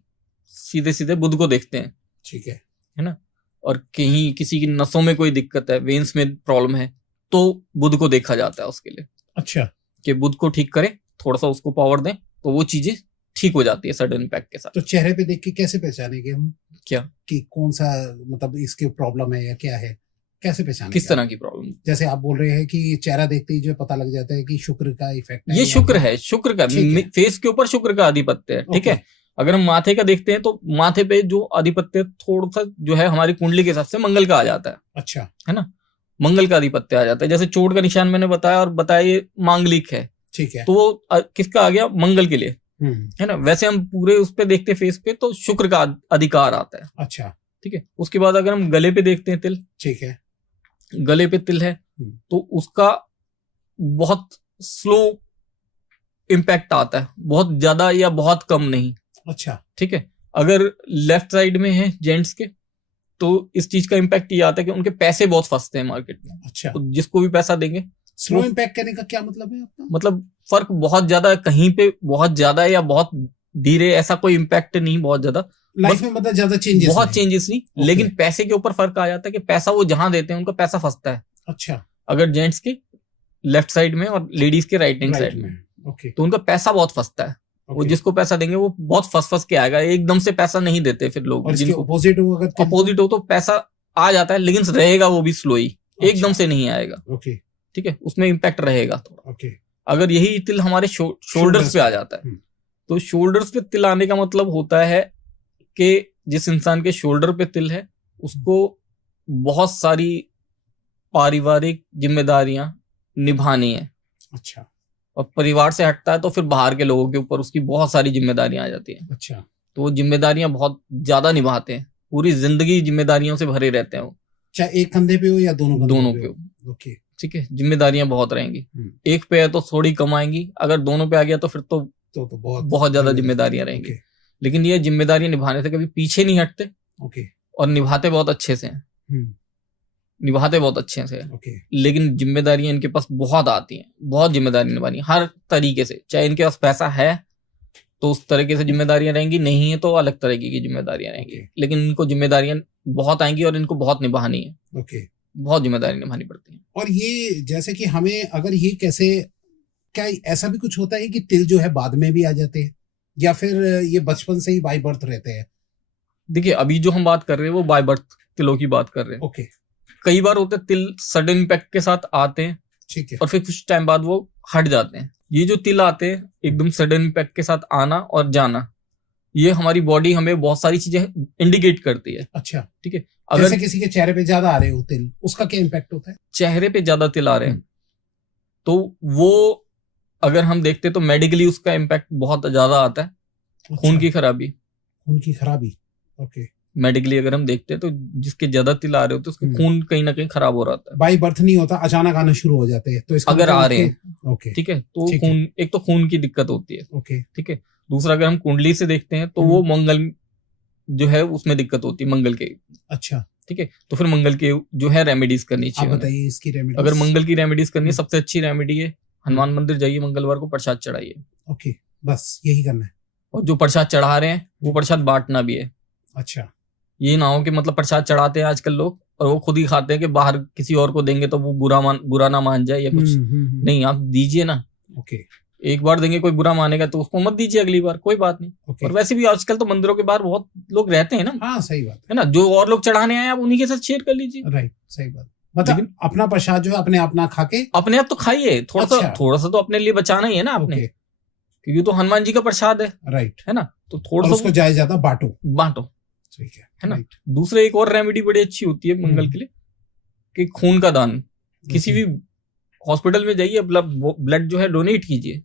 सीधे सीधे बुध को देखते हैं, ठीक है ना। और कहीं किसी की नसों में कोई दिक्कत है, वेन्स में प्रॉब्लम है, तो बुध को देखा जाता है उसके लिए। अच्छा, कि बुध को ठीक करें, थोड़ा सा उसको पावर दें तो वो चीजें ठीक हो जाती है सडन इम्पैक्ट के साथ। तो चेहरे पे देख के कैसे पहचानेंगे हम क्या कि कौन सा मतलब इसके प्रॉब्लम है या क्या है, कैसे पहचानेंगे? किस तरह की प्रॉब्लम? जैसे आप बोल रहे हैं कि चेहरा देखते ही जो पता लग जाता है कि शुक्र का इफेक्ट है, ये शुक्र है, शुक्र का फेस के ऊपर शुक्र का आधिपत्य है, ठीक है। अगर हम माथे का देखते हैं तो माथे पे जो आधिपत्य थोड़ा सा जो है हमारी कुंडली के हिसाब से मंगल का आ जाता है। अच्छा, है ना, मंगल का आधिपत्य आ जाता है। जैसे चोट का निशान मैंने बताया और बताया ये मांगलिक है, ठीक है, तो वो किसका आ गया? मंगल के लिए, है ना। वैसे हम पूरे उस पे देखते हैं फेस पे तो शुक्र का अधिकार आता है। अच्छा, ठीक है। उसके बाद अगर हम गले पे देखते हैं तिल, ठीक है, गले पे तिल है तो उसका बहुत स्लो इम्पैक्ट आता है, बहुत ज्यादा या बहुत कम नहीं। अच्छा, ठीक है। अगर लेफ्ट साइड में है जेंट्स के तो इस चीज का इम्पैक्ट ये आता है कि उनके पैसे बहुत फंसते हैं मार्केट में। अच्छा, तो जिसको भी पैसा देंगे। स्लो इम्पैक्ट करने का क्या मतलब है आपका? मतलब फर्क बहुत ज्यादा कहीं पे बहुत ज्यादा या बहुत धीरे, ऐसा कोई इम्पैक्ट नहीं बहुत ज्यादा लाइफ में, मतलब ज्यादा चेंजेस बहुत चेंजेस नहीं। लेकिन पैसे के ऊपर फर्क आ जाता है कि पैसा वो जहां देते हैं उनका पैसा फंसता है। अच्छा, अगर जेंट्स के लेफ्ट साइड में और लेडीज के राइट हैंड साइड में, तो उनका पैसा बहुत फंसता है। वो जिसको पैसा देंगे वो बहुत फंस के आएगा, एकदम से पैसा नहीं देते फिर लोग। जिनको अपोजिट हो तो पैसा आ जाता है लेकिन रहेगा वो भी स्लो ही, एकदम से नहीं आएगा। ठीक है, उसमें इम्पैक्ट रहेगा थोड़ा। अगर यही तिल हमारे शोल्डर्स पे आ जाता है तो शोल्डर्स पे तिल आने का मतलब होता है कि जिस इंसान के शोल्डर पे तिल है उसको बहुत सारी पारिवारिक जिम्मेदारियां निभानी है। अच्छा और परिवार से हटता है तो फिर बाहर के लोगों के ऊपर उसकी बहुत सारी जिम्मेदारियां आ जाती हैं। अच्छा, तो वो जिम्मेदारियां बहुत ज्यादा निभाते हैं, पूरी जिंदगी जिम्मेदारियों से भरे रहते हैं वो, चाहे एक कंधे पे हो या दोनों कंधे दोनों पे पे हो। हो। ओके, ठीक है, जिम्मेदारियां बहुत रहेंगी। हम्म। एक पे है तो थोड़ी कम आएंगी, अगर दोनों पे आ गया तो फिर तो तो बहुत ज्यादा जिम्मेदारियां रहेंगी। ओके, लेकिन ये जिम्मेदारियां निभाने से कभी पीछे नहीं हटते ओके, और निभाते बहुत अच्छे से हैं, हम्म, निभाते बहुत अच्छे से हैं। ओके, लेकिन जिम्मेदारियां इनके पास बहुत आती हैं, बहुत जिम्मेदारी निभानी है, हर तरीके से। चाहे इनके पास पैसा है तो उस तरीके से जिम्मेदारियां रहेंगी, नहीं है तो अलग तरीके की जिम्मेदारियां रहेंगी। Okay. लेकिन इनको जिम्मेदारियां बहुत आएंगी और इनको बहुत निभानी है, ओके। बहुत जिम्मेदारी निभानी पड़ती है। और ये जैसे कि हमें अगर ये कैसे, क्या ऐसा भी कुछ होता है कि तिल जो है बाद में भी आ जाते हैं या फिर ये बचपन से ही बाय बर्थ रहते हैं? देखिए, अभी जो हम बात कर रहे हैं वो बाय बर्थ तिलों की बात कर रहे हैं। ओके, कई बार होते हैं तिल सडन इम्पैक्ट के साथ आते हैं ठीक है। और फिर कुछ टाइम बाद वो हट जाते हैं। ये जो तिल आते हैं एकदम सडन इम्पैक्ट के साथ आना और जाना, ये हमारी बॉडी हमें बहुत सारी चीजें इंडिकेट करती है। अच्छा, ठीक है, अगर अगर किसी के चेहरे पे ज्यादा आ रहे हो तिल, उसका क्या इम्पैक्ट होता है? चेहरे पे ज्यादा तिल आ रहे हैं तो वो अगर हम देखते तो मेडिकली उसका इम्पैक्ट बहुत ज्यादा आता है। अच्छा, खून की खराबी, खून की खराबी। ओके, मेडिकली अगर हम देखते हैं तो जिसके ज्यादा तिल आ रहे होते हैं उसके खून कहीं ना कहीं खराब हो रहा है। बाय बर्थ नहीं होता, अचानक आना शुरू हो जाते हैं, तो इसका अगर मतलब आ रहे हैं, ओके, ठीक है, तो ठीक है। खून, एक तो खून की दिक्कत होती है, ओके, ठीक है। दूसरा, अगर हम कुंडली से देखते हैं तो वो मंगल जो है उसमें दिक्कत होती है, मंगल के। अच्छा, ठीक है, तो फिर मंगल के जो है रेमेडीज करनी आप चाहिए। बताइए इसकी रेमेडी। अगर मंगल की रेमेडीज करनी है, सबसे अच्छी रेमेडी है हनुमान मंदिर जाइए, मंगलवार को प्रसाद चढ़ाइए। ओके, बस यही करना है। और जो प्रसाद चढ़ा रहे हैं वो प्रसाद बांटना भी है। अच्छा, ये ना हो कि मतलब प्रसाद चढ़ाते हैं आजकल लोग और वो खुद ही खाते हैं कि बाहर किसी और को देंगे तो वो बुरा ना मान जाए या कुछ। नहीं, आप दीजिए ना। ओके, एक बार देंगे, कोई बुरा मानेगा तो उसको मत दीजिए अगली बार, कोई बात नहीं। ओके। और वैसे भी आजकल तो मंदिरों के बाहर बहुत लोग रहते हैं ना। हाँ, सही बात है ना, जो और लोग चढ़ाने आए आप उन्हीं के साथ शेयर कर लीजिए। राइट, सही बात। मतलब लेकिन अपना प्रसाद जो है अपने आप ना खा के अपने आप तो खाइए, अच्छा। थोड़ा सा तो अपने लिए बचाना ही है ना आपने, ओके, क्योंकि तो हनुमान जी का प्रसाद है राइट, ना, तो और थोड़ा सा उसको जायज ज्यादा बांटो। बांटो, ठीक है है ना। राइट। दूसरे एक और रेमेडी बड़ी अच्छी होती है मंगल के लिए कि खून का दान। किसी भी हॉस्पिटल में जाइए, ब्लड जो है डोनेट कीजिए।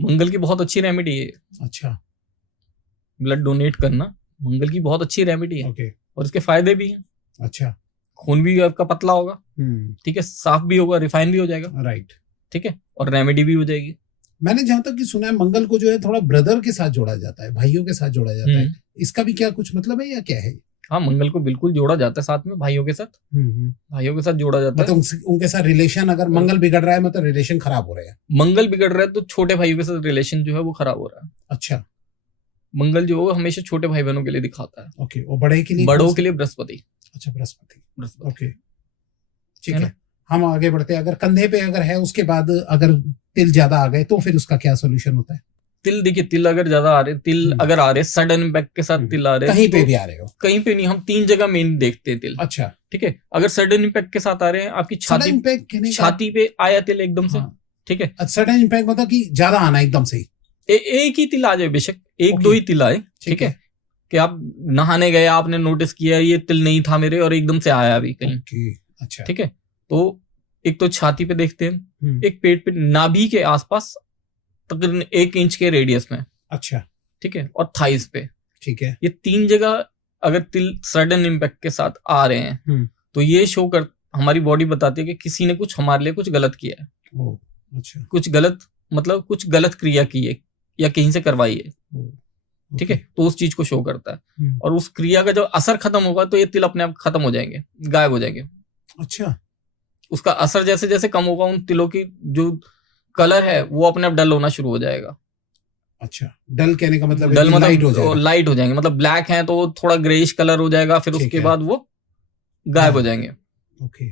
मंगल की बहुत अच्छी रेमेडी है। अच्छा, ब्लड डोनेट करना मंगल की बहुत अच्छी रेमेडी है। ओके, और इसके फायदे भी हैं। अच्छा, खून भी आपका पतला होगा, ठीक है, साफ भी होगा, रिफाइन भी हो जाएगा, राइट, ठीक है, और रेमेडी भी हो जाएगी। मैंने जहां तक कि सुना है मंगल को जो है थोड़ा ब्रदर के साथ जोड़ा जाता है, भाइयों के साथ जोड़ा जाता है। इसका भी क्या कुछ मतलब है या क्या है? हाँ, मंगल को बिल्कुल जोड़ा जाता है साथ में, भाइयों के साथ, भाइयों के साथ जोड़ा जाता है। मतलब उनके साथ रिलेशन, अगर मंगल बिगड़ रहा है मतलब रिलेशन खराब हो रहे हैं। मंगल बिगड़ रहा है तो छोटे भाइयों के साथ रिलेशन जो है वो खराब हो रहा है। अच्छा, मंगल जो है हमेशा छोटे भाई बहनों के लिए दिखाता है। ओके, और बड़े के लिए? बड़ों के लिए बृहस्पति। अच्छा, बृहस्पति। ओके, ठीक है है। हम आगे बढ़ते हैं। अगर कंधे पे अगर है, उसके बाद अगर तिल ज्यादा आ गए तो फिर उसका क्या सोल्यूशन होता है? तिल, देखिए, तिल अगर ज्यादा आ रहे, तिल अगर आ रहे सडन इम्पैक्ट के साथ तिल आ रहे, कहीं पे भी आ रहे हो? कहीं पे नहीं, हम 3 जगह मेन देखते हैं तिल। अच्छा, ठीक है, अगर सडन इम्पैक्ट के साथ आ रहे हैं, आपकी छाती पे आया तिल एकदम से, ठीक है, सडन इम्पैक्ट मतलब कि ज्यादा आना एकदम से ही, एक ही तिल आ जाए, बेशक एक दो ही तिल आए, ठीक है, कि आप नहाने गए, आपने नोटिस किया ये तिल नहीं था मेरे और एकदम से आया अभी कहीं। अच्छा, ठीक है, तो एक तो छाती पे देखते हैं, एक पेट पे, नाभि के आसपास तकरीबन 1 इंच के रेडियस में। अच्छा, ठीक है, और थाइस पे, ठीक है। ये 3 जगह अगर तिल सडन इम्पैक्ट के साथ आ रहे हैं तो ये शो कर, हमारी बॉडी बताती है कि किसी ने कुछ हमारे लिए कुछ गलत किया है। अच्छा, कुछ गलत, मतलब कुछ गलत क्रिया की है या कहीं से करवाई है। ठीक है, तो उस चीज को शो करता है। और उस क्रिया का जब असर खत्म होगा तो ये तिल अपने आप खत्म हो जाएंगे, गायब हो जाएंगे। अच्छा, उसका असर जैसे जैसे कम होगा, उन तिलों की जो कलर है वो अपने आप डल होना शुरू हो जाएगा। अच्छा, डल कहने का मतलब डल मतलब लाइट हो जाएंगे, मतलब ब्लैक है तो थोड़ा ग्रेइश कलर हो जाएगा, फिर उसके बाद वो गायब हो जाएंगे। ओके,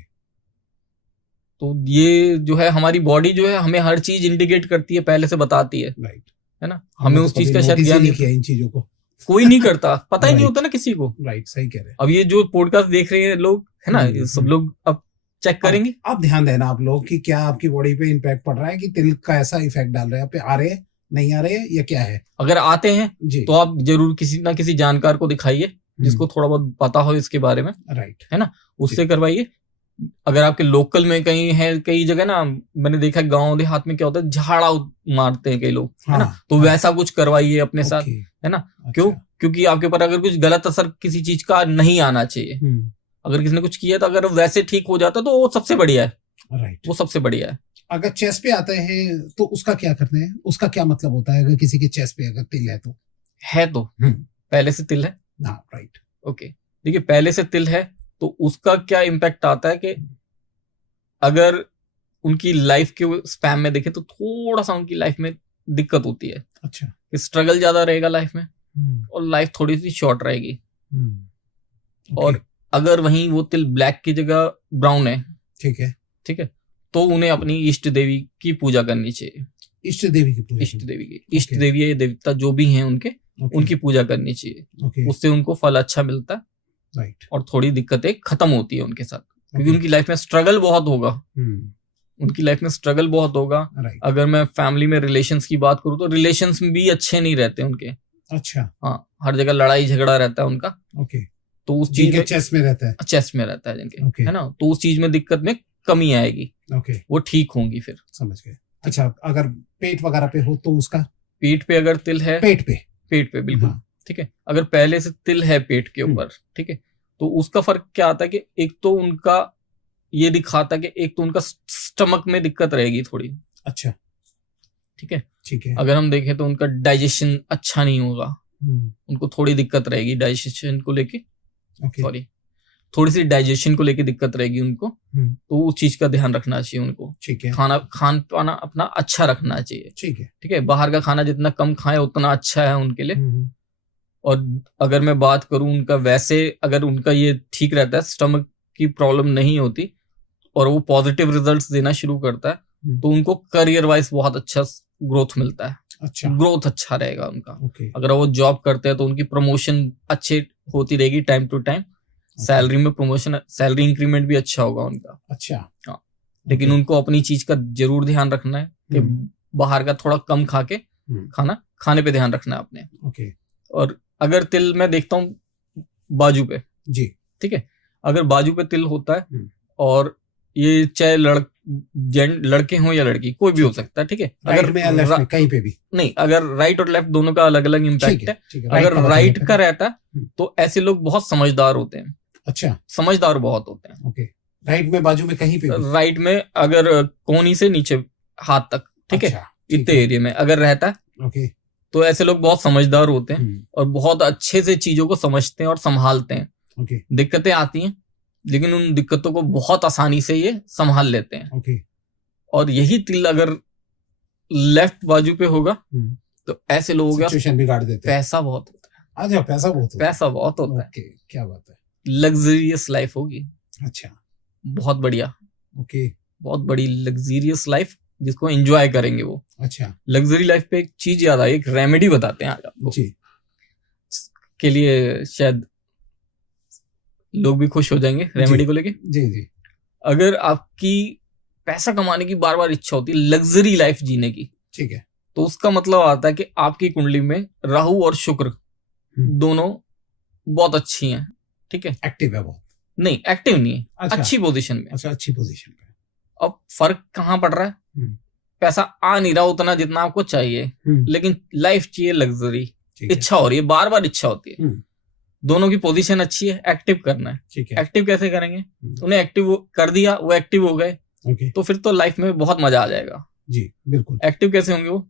तो ये जो है हमारी बॉडी जो है हमें हर चीज इंडिकेट करती है, पहले से बताती है, राइट, है ना। हमें उस चीज का शायद ज्ञान नहीं किया इन चीजों को, कोई नहीं करता, पता ही नहीं होता ना किसी को। राइट, सही कह रहे हैं। अब ये जो पॉडकास्ट देख रहे हैं लोग, है ना, ये सब लोग अब चेक करेंगे। आप ध्यान देना आप लोग कि क्या आपकी बॉडी पे इम्पैक्ट पड़ रहा है, कि तिल का ऐसा इफेक्ट डाल रहे हैं, आप पे आ रहे हैं नहीं आ रहे हैं या क्या है? अगर आते हैं जी तो आप जरूर किसी ना किसी जानकार को दिखाइए जिसको थोड़ा बहुत पता हो इसके बारे में, राइट है ना, उससे करवाइए। अगर आपके लोकल में कहीं है, कई जगह ना मैंने देखा गांव देहात में क्या होता है, झाड़ा मारते हैं कई लोग, है ना, तो वैसा कुछ करवाइए अपने साथ, है ना। क्यों? क्योंकि आपके ऊपर अगर कुछ गलत असर किसी चीज का नहीं आना चाहिए। अगर किसी ने कुछ किया तो अगर वैसे ठीक हो जाता तो वो सबसे बढ़िया है, राइट, वो सबसे बढ़िया है। अगर चेस्ट पे आते हैं तो उसका क्या करते हैं, उसका क्या मतलब होता है? अगर किसी के चेस्ट पे अगर तिल है तो पहले से तिल है, राइट, ओके, देखिए पहले से तिल है तो उसका क्या इम्पैक्ट आता है कि अगर उनकी लाइफ के स्पैम में देखे तो थोड़ा सा उनकी लाइफ में दिक्कत होती है। अच्छा, कि स्ट्रगल ज्यादा रहेगा लाइफ में और लाइफ थोड़ी सी शॉर्ट रहेगी। और अगर वहीं वो तिल ब्लैक की जगह ब्राउन है, ठीक है, तो उन्हें अपनी इष्ट देवी की पूजा करनी चाहिए। इष्ट देवी की पूजा, इष्ट देवी या देवता जो भी हैं उनके, उनकी पूजा करनी चाहिए। उससे उनको फल अच्छा मिलता है, राइट, और थोड़ी दिक्कतें खत्म होती है उनके साथ, क्योंकि उनकी लाइफ में स्ट्रगल बहुत होगा। उनकी लाइफ में स्ट्रगल बहुत होगा। अगर मैं फैमिली में रिलेशंस की बात करूं तो रिलेशंस भी अच्छे नहीं रहते उनके। अच्छा, हाँ, हर जगह लड़ाई झगड़ा रहता है उनका। तो उस चीज में चेस्ट में रहता है जिनके, है ना, तो उस चीज में दिक्कत में कमी आएगी, वो ठीक होंगी फिर। समझ गए। अच्छा, अगर पेट वगैरह पे हो तो उसका? पेट पे अगर तिल है, पेट पे बिल्कुल, ठीक है। अगर पहले से तिल है पेट के ऊपर, ठीक है, तो उसका फर्क क्या आता है कि एक तो उनका ये दिखाता है कि एक तो उनका स्टमक में दिक्कत रहेगी थोड़ी। अच्छा, ठीक है। अगर हम देखें तो उनका डाइजेशन अच्छा नहीं होगा, उनको थोड़ी दिक्कत रहेगी डाइजेशन को लेके, सॉरी, थोड़ी सी डाइजेशन को लेके दिक्कत रहेगी उनको। तो उस चीज का ध्यान रखना चाहिए उनको। ठीक है। खान पाना अपना अच्छा रखना चाहिए। ठीक है, बाहर का खाना जितना कम खाए उतना अच्छा है उनके लिए। और अगर मैं बात करूं उनका, वैसे अगर उनका ये ठीक रहता है, स्टमक की प्रॉब्लम नहीं होती और वो पॉजिटिव रिजल्ट्स देना शुरू करता है, तो उनको करियर वाइज बहुत अच्छा ग्रोथ मिलता है। अच्छा, ग्रोथ अच्छा रहेगा उनका। अगर वो जॉब करते हैं तो उनकी प्रमोशन अच्छे होती रहेगी टाइम टू टाइम। सैलरी में प्रमोशन, सैलरी इंक्रीमेंट भी अच्छा होगा उनका। अच्छा, हाँ, लेकिन उनको अपनी चीज का जरूर ध्यान रखना है कि बाहर का थोड़ा कम खा के खाने पे ध्यान रखना है अपने। और अगर तिल मैं देखता हूँ बाजू पे, जी, ठीक है, अगर बाजू पे तिल होता है, और ये चाहे लड़के हों या लड़की, कोई भी हो सकता है, ठीक है, अगर में या लेफ्ट में कहीं पे भी नहीं, अगर राइट और लेफ्ट दोनों का अलग अलग इम्पैक्ट है। अगर राइट का रहता है तो ऐसे लोग बहुत समझदार होते हैं। अच्छा, समझदार बहुत होते हैं। ओके, राइट में बाजू में कहीं पे भी? राइट में अगर कोहनी से नीचे हाथ तक, ठीक है, इतने एरिया में अगर रहता है, ओके, तो ऐसे लोग बहुत समझदार होते हैं और बहुत अच्छे से चीजों को समझते हैं और संभालते हैं। दिक्कतें आती हैं लेकिन उन दिक्कतों को बहुत आसानी से ये संभाल लेते हैं। और यही तिल अगर लेफ्ट बाजू पे होगा तो ऐसे लोगों का सिचुएशन बिगाड़ देते हैं। पैसा बहुत होता है। अच्छा, पैसा बहुत होता है। क्या बात है। लग्जरियस लाइफ होगी। अच्छा, बहुत बढ़िया। ओके, बहुत बड़ी लग्जरियस लाइफ जिसको एंजॉय करेंगे वो। अच्छा, लग्जरी लाइफ पे एक चीज याद आई, एक रेमेडी बताते हैं आज आपको जी, के लिए शायद लोग भी खुश हो जाएंगे रेमेडी को लेके। जी जी। अगर आपकी पैसा कमाने की बार बार इच्छा होती है, लग्जरी लाइफ जीने की, ठीक है, तो उसका मतलब आता है कि आपकी कुंडली में राहु और शुक्र दोनों बहुत अच्छी हैं। ठीक है, एक्टिव है बहुत? नहीं, एक्टिव नहीं है। अच्छा, अच्छी पोजीशन में। अच्छा, अच्छी पोजीशन में। अब फर्क कहाँ पड़ रहा है? पैसा आ नहीं रहा उतना जितना आपको चाहिए, लेकिन लाइफ चाहिए लग्जरी, इच्छा हो रही है, बार बार इच्छा होती है। दोनों की पोजीशन अच्छी है, एक्टिव करना है। ठीक है, एक्टिव कैसे करेंगे? उन्हें एक्टिव कर दिया, वो एक्टिव हो गए, तो फिर तो लाइफ में बहुत मजा आ जाएगा। जी बिल्कुल। एक्टिव कैसे होंगे वो?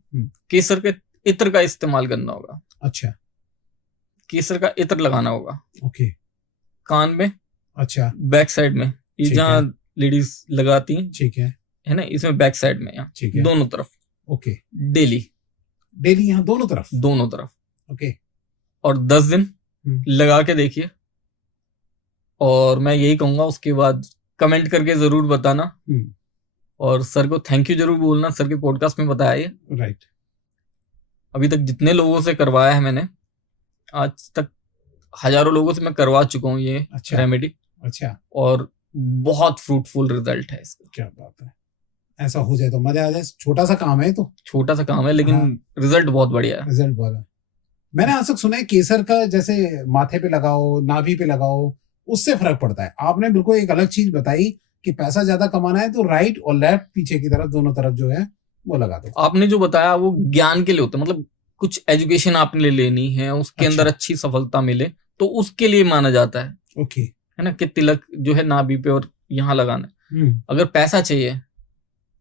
केसर के इत्र का इस्तेमाल करना होगा। अच्छा, केसर का इत्र लगाना होगा। ओके, कान में, अच्छा, बैक साइड में, ये जहाँ लेडीज लगाती हैं, ठीक है ना, इसमें बैक साइड में, यहाँ दोनों तरफ। ओके, डेली यहाँ दोनों तरफ। ओके, और 10 दिन लगा के देखिए। और मैं यही कहूंगा, उसके बाद कमेंट करके जरूर बताना, और सर को थैंक यू जरूर बोलना, सर के पॉडकास्ट में बताया ये। राइट। अभी तक जितने लोगों से करवाया है मैंने, आज तक हजारों लोगों से मैं करवा चुका हूँ ये रेमेडी। अच्छा, और बहुत फ्रूटफुल रिजल्ट है इसका। क्या बात है। ऐसा हो जाए तो मजा आ जाए। छोटा सा काम है तो छोटा सा काम है लेकिन हाँ। रिजल्ट बहुत बढ़िया है। रिजल्ट बहुत है। मैंने आज तक सुना है केसर का जैसे माथे पे लगाओ, नाभि पे लगाओ, उससे फर्क पड़ता है। आपने बिल्कुल एक अलग चीज बताई कि पैसा ज्यादा कमाना है तो राइट और लेफ्ट, पीछे की तरफ, दोनों तरफ जो है वो लगा दो। आपने जो बताया वो ज्ञान के लिए होता है, मतलब कुछ एजुकेशन आपने लेनी है, उसके अच्छा। अंदर अच्छी सफलता मिले तो उसके लिए माना जाता है, ओके। है ना, कि तिलक जो है नाभि पे और यहाँ लगाना है। अगर पैसा चाहिए,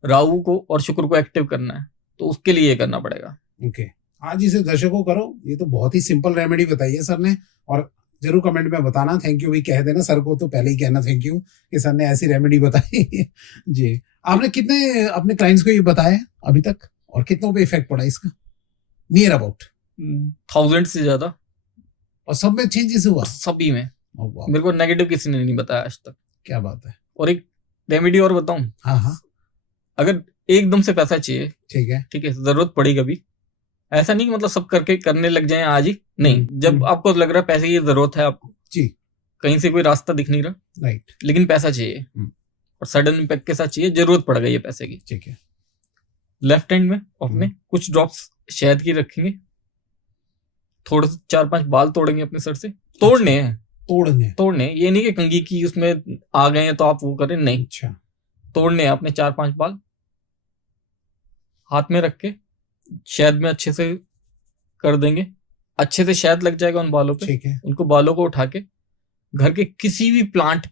राहु को और शुक्र को एक्टिव करना है, तो उसके लिए ये करना पड़ेगा। ओके। आज इसे दर्शकों करो। ये तो बहुत ही सिंपल रेमेडी बताई है सर ने, और जरूर कमेंट में बताना थैंक यू भी कह देना। सर को तो पहले ही कहना थैंक यू कि सर ने ऐसी रेमेडी बताई। जी। आपने कितने अपने क्लाइंट्स को ये बताया अभी तक, और कितनों पे इफेक्ट पड़ा इसका? नियर अबाउट 1000 से ज्यादा। और सब में चेंजेस हुआ? सभी में। वाह, मेरे को नेगेटिव किसी ने नहीं बताया आज तक। क्या बात है। और एक रेमेडी और बताऊं? हाँ हाँ, अगर एकदम से पैसा चाहिए, ठीक है, ठीक है, जरूरत पड़ी कभी, ऐसा नहीं कि मतलब सब करके करने लग जाए आज ही, नहीं। जब आपको लग रहा है पैसे की जरूरत है आपको, जी, कहीं से कोई रास्ता दिख नहीं रहा, राइट, लेकिन पैसा चाहिए और सडन इम्पैक्ट के साथ चाहिए, जरूरत पड़ गई है पैसे की, ठीक है, लेफ्ट हैंड में अपने कुछ ड्रॉप्स शहद की रखेंगे, थोड़े से 4-5 बाल तोड़ेंगे अपने सर से, तोड़ने हैं, तोड़ने, ये नहीं कि कंघी की उसमें आ गए हैं तो आप वो करें, नहीं, अच्छा, तोड़ने हैं अपने 4-5 बाल, हाथ में रख के शहद में अच्छे से कर देंगे, अच्छे से शहद लग जाएगा उन बालों पे, ठीक है, उनको बालों को उठा के घर के किसी भी प्लांट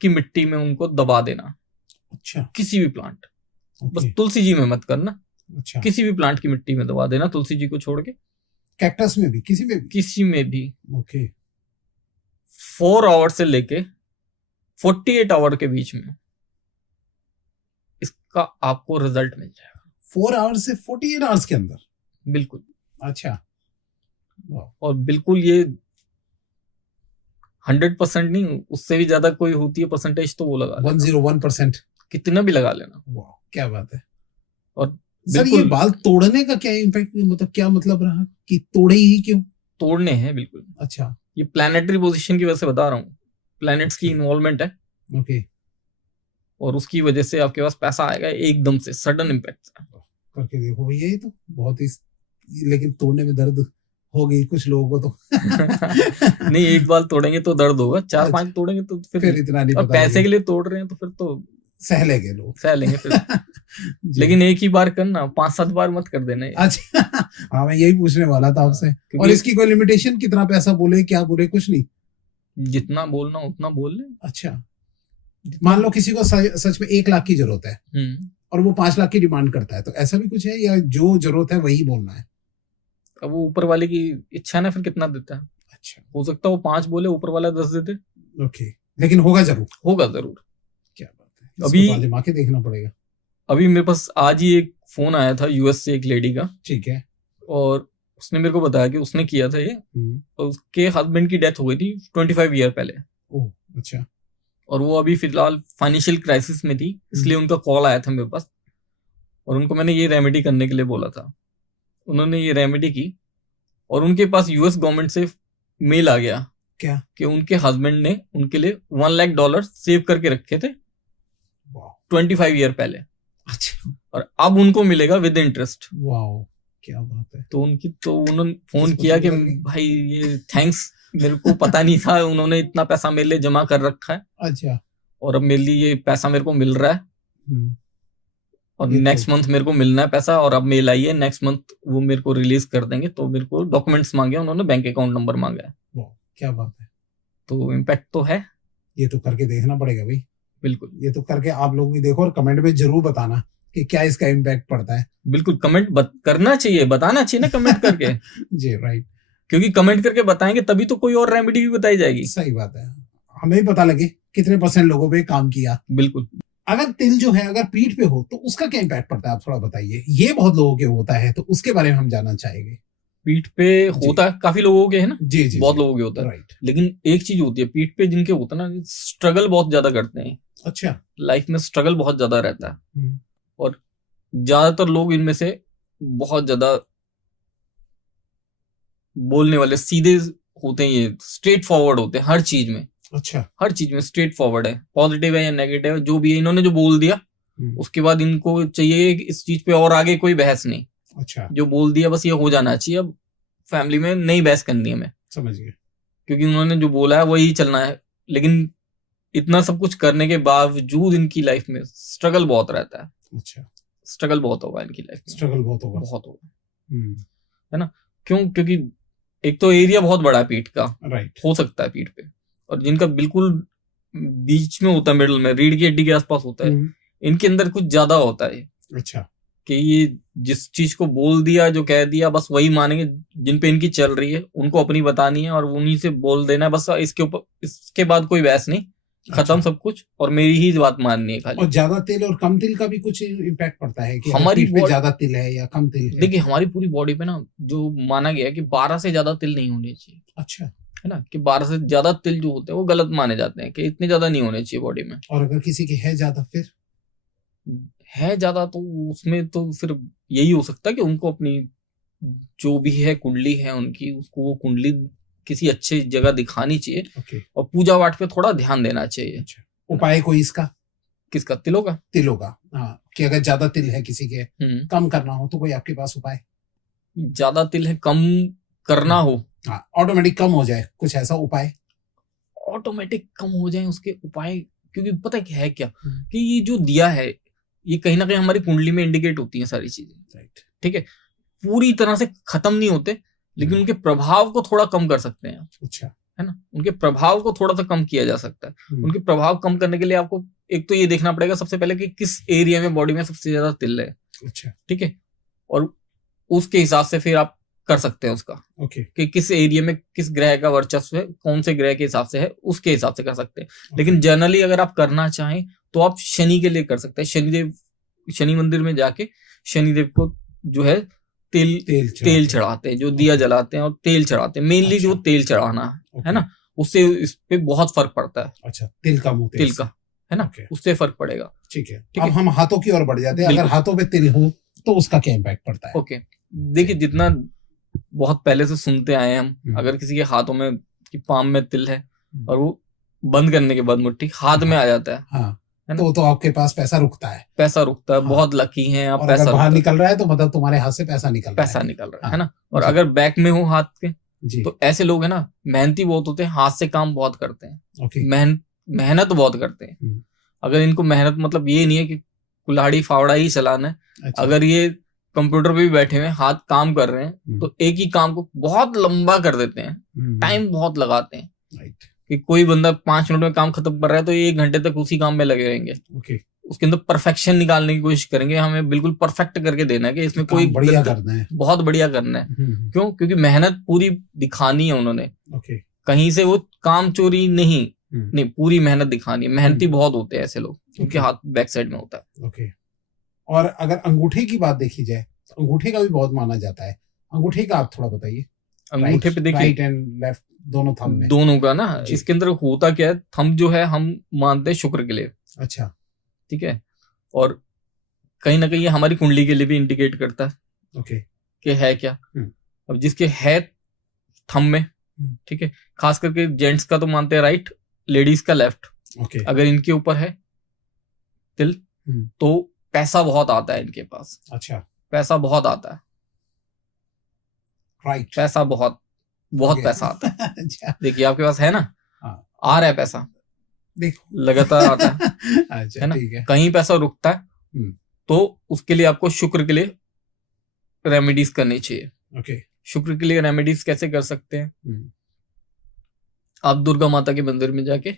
की मिट्टी में उनको दबा देना। अच्छा, किसी भी प्लांट, बस ओके, तुलसी जी में मत करना, अच्छा, किसी भी प्लांट की मिट्टी में दबा देना, तुलसी जी को छोड़ के। कैक्टस में भी, किसी में भी? किसी में भी। ओके, 4 आवर से लेके 48 आवर के बीच में इसका आपको रिजल्ट मिल जाएगा। 4 आवर्स से 48 आवर्स के अंदर? बिल्कुल। अच्छा, वाह, और बिल्कुल ये 100% नहीं, उससे भी ज्यादा कोई होती है परसेंटेज तो वो लगा लेना। 101%? कितना भी लगा लेना। वाह, क्या बात है। और सर ये बाल तोड़ने का क्या इम्पैक्ट, मतलब क्या मतलब रहा कि तोड़े ही क्यों? तोड़ने हैं बिल्कुल। अच्छा, ये प्लैनेटरी पोजीशन की वजह से बता रहा हूँ, प्लैनेट्स की इन्वॉल्वमेंट है, ओके, और उसकी वजह से आपके पास पैसा आएगा एकदम से, सडन इम्पैक्ट। करके देखो भैया, ये तो बहुत ही, लेकिन तोड़ने में दर्द होगी कुछ लोगों को तो। नहीं, एक बाल तोड़ेंगे तो दर्द होगा, 4-5 तोड़ेंगे तो फिर इतना नहीं और पता पैसे के लिए तोड़ रहे हैं तो फिर तो सह लेंगे लोग, सह लेंगे फिर। लेकिन एक ही बार करना, 5-7 बार मत कर देना ये। अच्छा, हाँ मैं यही पूछने वाला था आपसे। और इसकी कोई लिमिटेशन, कितना पैसा बोले, क्या बोले? कुछ नहीं, जितना बोलना उतना बोल ले। अच्छा, मान लो किसी को सच में 1 लाख की जरूरत है और वो 5 लाख की डिमांड करता है, तो ऐसा भी कुछ है या जो जरूरत है वही बोलना है? अब वो ऊपर वाले की इच्छा ना, फिर कितना देता है। अच्छा, हो सकता है वो 5 बोले, ऊपर वाला 10 देते। ओके, लेकिन होगा जरूर? होगा जरूर। क्या बात है, अभी आजमा के देखना पड़ेगा। अभी मेरे पास आज ही एक फोन आया था यूएस से, एक लेडी का, ठीक है, और उसने मेरे को बताया कि उसने किया था ये, और उसके हस्बैंड की डेथ हो गई थी 25 ईयर पहले। ओह, अच्छा, और वो अभी फिलहाल फाइनेंशियल क्राइसिस में थी, इसलिए उनका कॉल आया था मेरे पास, और उनको मैंने ये रेमेडी करने के लिए बोला था। उन्होंने ये रेमेडी की और उनके पास यूएस गवर्नमेंट से मेल आ गया, क्या कि उनके हस्बैंड ने उनके लिए $1 लाख सेव करके रखे थे 25 ईयर पहले। अच्छा, और अब उनको मिलेगा विद इंटरेस्ट। वाओ, क्या बात है। तो उन्होंने फोन किया कि भाई ये थैंक्स, मेरे को पता नहीं था, उन्होंने इतना पैसा मेरे लिए जमा कर रखा है, अच्छा, और अब मेरे लिए ये पैसा मेरे को मिल रहा है, और नेक्स्ट मंथ मेरे को मिलना है पैसा, और अब मेल आई है, नेक्स्ट मंथ वो मेरे को रिलीज कर देंगे। तो मेरे को डॉक्यूमेंट्स मांगे उन्होंने, बैंक अकाउंट नंबर मांगा है। क्या बात है। तो इम्पैक्ट तो है, ये तो करके देखना पड़ेगा भाई, बिल्कुल। ये तो करके आप लोग भी देखो और कमेंट में जरूर बताना कि क्या इसका इम्पैक्ट पड़ता है। बिल्कुल, कमेंट करना चाहिए, बताना चाहिए ना कमेंट करके। जी, राइट, क्योंकि कमेंट करके बताएंगे तभी तो कोई और रेमेडी भी बताई जाएगी। सही बात है, हमें भी पता लगे कितने % लोगों पे काम किया। बिल्कुल। अगर तिल जो है अगर पीठ पे हो तो उसका क्या इम्पैक्ट पड़ता है, आप थोड़ा बताइए। ये बहुत लोगों के होता है, तो उसके बारे में हम जानना चाहेंगे। पीठ पे होता है, काफी लोगों के है ना, जी जी, बहुत लोगों के होता है, राइट। लेकिन एक चीज होती है पीठ पे जिनके होता है ना, स्ट्रगल बहुत ज्यादा करते हैं। अच्छा, लाइफ में स्ट्रगल बहुत ज्यादा रहता है, और ज्यादातर लोग इनमें से बहुत ज्यादा बोलने वाले, सीधे होते हैं, ये स्ट्रेट फॉरवर्ड होते हैं हर चीज में। अच्छा, हर चीज में स्ट्रेट फॉरवर्ड है, पॉजिटिव है या नेगेटिव है, जो भी है, इन्होंने जो बोल दिया उसके बाद इनको चाहिए कि इस चीज पे और आगे कोई बहस नहीं। अच्छा, जो बोल दिया बस ये हो जाना चाहिए, अब फैमिली में नहीं बहस करनी है, मैं समझ गया। क्योंकि उन्होंने जो बोला है वही चलना है। लेकिन इतना सब कुछ करने के बावजूद इनकी लाइफ में स्ट्रगल बहुत रहता है। अच्छा, स्ट्रगल बहुत होगा इनकी लाइफ में, स्ट्रगल बहुत होगा। बहुत होगा, हम्म, है ना। क्यों? क्योंकि एक तो एरिया बहुत बड़ा है पीठ का, राइट, हो सकता है पीठ पे, और जिनका बिल्कुल बीच में होता है, मिडल में, रीढ़ की हड्डी के आसपास होता है, इनके अंदर कुछ ज्यादा होता है अच्छा, कि ये जिस चीज को बोल दिया, जो कह दिया, बस वही मानेंगे। जिन पे इनकी चल रही है उनको अपनी बतानी है और उन्हीं से बोल देना है बस। इसके ऊपर, इसके बाद कोई बहस नहीं, खत्म सब कुछ, और मेरी ही बात माननी है खाली। और ज्यादा तिल और कम तिल का भी कुछ इम्पैक्ट पड़ता है कि हमारी पीठ पे ज्यादा तिल है या कम तिल है? देखिए, हमारी पूरी बॉडी पे ना जो माना गया है कि 12 से ज्यादा तिल नहीं होने चाहिए। अच्छा, है ना, कि 12 से ज्यादा तिल जो होते हैं वो गलत माने जाते हैं, कि इतने ज्यादा नहीं होने चाहिए बॉडी में। और अगर किसी के है ज्यादा, फिर है ज्यादा तो उसमें तो फिर यही हो सकता है कि उनको अपनी जो भी है कुंडली है उनकी, उसको वो कुंडली किसी अच्छी जगह दिखानी चाहिए। ओके, और पूजा पाठ पे थोड़ा ध्यान देना चाहिए। अच्छा, उपाय कोई इसका? किसका? तिलों का? तिलों का, हाँ, कि अगर ज्यादा तिल है किसी के, कम करना हो तो कोई आपके पास उपाय? ज्यादा तिल है, कम करना हो, हाँ, ऑटोमेटिक कम हो जाए, कुछ ऐसा उपाय? ऑटोमेटिक कम हो जाए उसके उपाय, क्योंकि पता है क्या है, क्या कि ये जो दिया है ये कहीं ना कहीं हमारी कुंडली में इंडिकेट होती है सारी चीजें, राइट, ठीक है। पूरी तरह से खत्म नहीं होते, लेकिन उनके प्रभाव को थोड़ा कम कर सकते हैं। अच्छा, है ना, उनके प्रभाव को थोड़ा सा कम किया जा सकता है। उनके प्रभाव कम करने के लिए आपको एक तो ये देखना पड़ेगा सबसे पहले कि किस एरिया में बॉडी में सबसे ज्यादा तिल है। अच्छा, ठीक है, और उसके हिसाब से फिर आप कर सकते हैं उसका, ओके, कि किस एरिया में किस ग्रह का वर्चस्व है, कौन से ग्रह के हिसाब से है, उसके हिसाब से कर सकते हैं। लेकिन जनरली अगर आप करना चाहें तो आप शनि के लिए कर सकते हैं। शनिदेव, शनि मंदिर में जाके शनिदेव को जो है तेल चढ़ाते हैं, जो दिया जलाते हैं और तेल चढ़ाते हैं। मेनली जो तेल चढ़ाना है ना, उससे इस पे बहुत फर्क पड़ता है। अच्छा, तिल का मुंह, तिल का, है ना, उससे फर्क पड़ेगा। ठीक है। अब हम हाथों की ओर बढ़ जाते हैं। अगर हाथों पे तिल हो तो उसका क्या इम्पैक्ट पड़ता है? ओके, देखिए, जितना बहुत पहले से सुनते आए हम, अगर किसी के हाथों में, की पाम में तिल है और वो बंद करने के बाद मुट्ठी हाथ में आ जाता है, हाँ, तो आपके पास पैसा रुकता है, पैसा रुकता है। हाँ, बहुत लकी हैं आप। और पैसा अगर बाहर निकल रहा है तो मतलब तुम्हारे हाथ से पैसा निकल रहा है ना। और अगर बैक में हो हाथ के, तो ऐसे लोग है ना, मेहनती बहुत होते हैं, हाथ से काम बहुत करते हैं, मेहनत बहुत करते हैं। अगर इनको मेहनत मतलब ये नहीं है कि कुल्हाड़ी फावड़ा ही चलाना है। अगर ये कंप्यूटर पे भी बैठे हुए हाथ काम कर रहे हैं तो एक ही काम को बहुत लंबा कर देते हैं, टाइम बहुत लगाते हैं। कि कोई बंदा 5 मिनट में काम खत्म कर रहा है तो 1 घंटे तक उसी काम में लगे रहेंगे। उसके अंदर परफेक्शन निकालने की कोशिश करेंगे, हमें बिल्कुल परफेक्ट करके देना है कि इसमें कोई बढ़िया करना है, बहुत बढ़िया करना है। क्यों? क्योंकि मेहनत पूरी दिखानी है उन्होंने, कहीं से वो काम चोरी नहीं, पूरी मेहनत दिखानी है। मेहनती बहुत होते हैं ऐसे लोग, उनके हाथ बैक साइड में होता है। और अगर अंगूठे की बात देखी जाए तो अंगूठे का भी बहुत माना जाता है। अंगूठे का आप थोड़ा बताइए। अंगूठे पे देखिए, राइट एंड लेफ्ट दोनों थंब में, दोनों का ना, इसके अंदर होता क्या है, थंब जो है हम मानते हैं शुक्र के लिए। अच्छा, ठीक है, और कहीं ना कहीं हमारी कुंडली के लिए भी इंडिकेट करता है कि है क्या। अब जिसके है थंब में, ठीक है, खास करके जेंट्स का तो मानते हैं राइट, लेडीज का लेफ्ट। अगर इनके ऊपर है तिल तो पैसा बहुत आता है इनके पास। अच्छा, पैसा बहुत आता है, राइट, पैसा बहुत पैसा आता है। अच्छा। देखिए आपके पास है ना, आ रहा है पैसा, देखो लगातार आता है। अच्छा, है ना, कहीं पैसा रुकता है तो उसके लिए आपको शुक्र के लिए रेमेडीज करनी चाहिए। शुक्र के लिए रेमेडीज कैसे कर सकते हैं? आप दुर्गा माता के मंदिर में जाके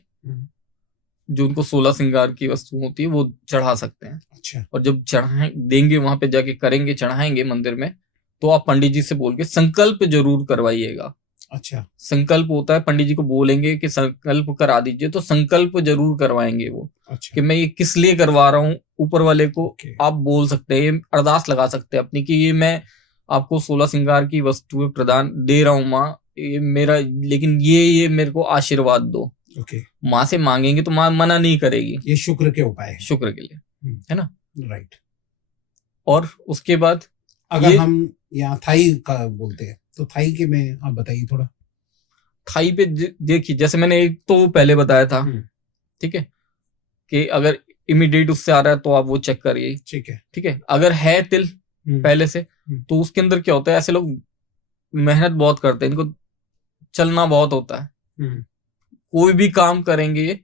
जो उनको 16 श्रृंगार की वस्तु होती है वो चढ़ा सकते हैं। अच्छा। और जब चढ़ाए देंगे, वहां पे जाके करेंगे, चढ़ाएंगे मंदिर में, तो आप पंडित जी से बोल के संकल्प जरूर करवाइएगा। अच्छा, संकल्प होता है, पंडित जी को बोलेंगे कि संकल्प करा दीजिए, तो संकल्प जरूर करवाएंगे वो। अच्छा। कि मैं ये किस लिए करवा रहा हूँ, ऊपर वाले को आप बोल सकते हैं, अरदास लगा सकते हैं अपनी, कि ये मैं आपको 16 श्रृंगार की वस्तुएं प्रदान दे रहा हूँ माँ, ये मेरा, लेकिन ये मेरे को आशीर्वाद दो। माँ से मांगेंगे तो माँ मना नहीं करेगी। ये शुक्र के उपाय है, शुक्र के लिए, है ना, राइट। और उसके बाद अगर हम यहाँ थाई का बोलते हैं तो थाई के में आप बताइए थोड़ा। थाई पे देखिए, जैसे मैंने एक तो पहले बताया था, ठीक है, कि अगर इमीडिएट उससे आ रहा है तो आप वो चेक करिए। ठीक है। ठीक है, अगर है तिल पहले से तो उसके अंदर क्या होता है, ऐसे लोग मेहनत बहुत करते हैं, इनको चलना बहुत होता है, कोई भी काम करेंगे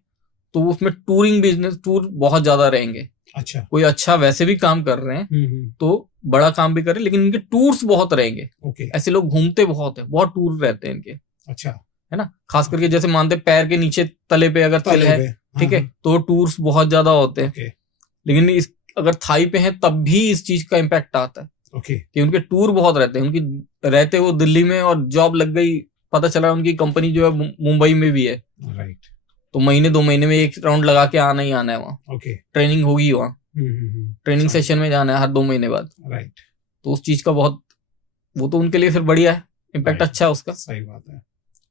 तो उसमें टूरिंग बिजनेस, टूर बहुत ज्यादा रहेंगे। अच्छा। कोई अच्छा वैसे भी काम कर रहे हैं तो बड़ा काम भी कर रहे हैं, लेकिन इनके टूर्स बहुत रहेंगे। ऐसे लोग घूमते बहुत है, बहुत टूर रहते हैं इनके। अच्छा। है ना, खास करके जैसे मानते पैर के नीचे तले पे अगर तिल है, ठीक है, तो टूर्स बहुत ज्यादा होते हैं। लेकिन इस अगर थाई पे है तब भी इस चीज का इम्पैक्ट आता है कि उनके टूर बहुत रहते हैं। उनकी रहते वो दिल्ली में और जॉब लग गई, पता चला उनकी कंपनी जो है मुंबई में भी है, राइट, तो महीने 2 महीने में एक राउंड लगा के आना ही आना है वहाँ। ट्रेनिंग होगी वहाँ, ट्रेनिंग सेशन में जाना है हर 2 महीने बाद। राइट, तो उस चीज का बहुत, वो तो उनके लिए फिर बढ़िया है, इम्पैक्ट अच्छा है उसका। सही बात है।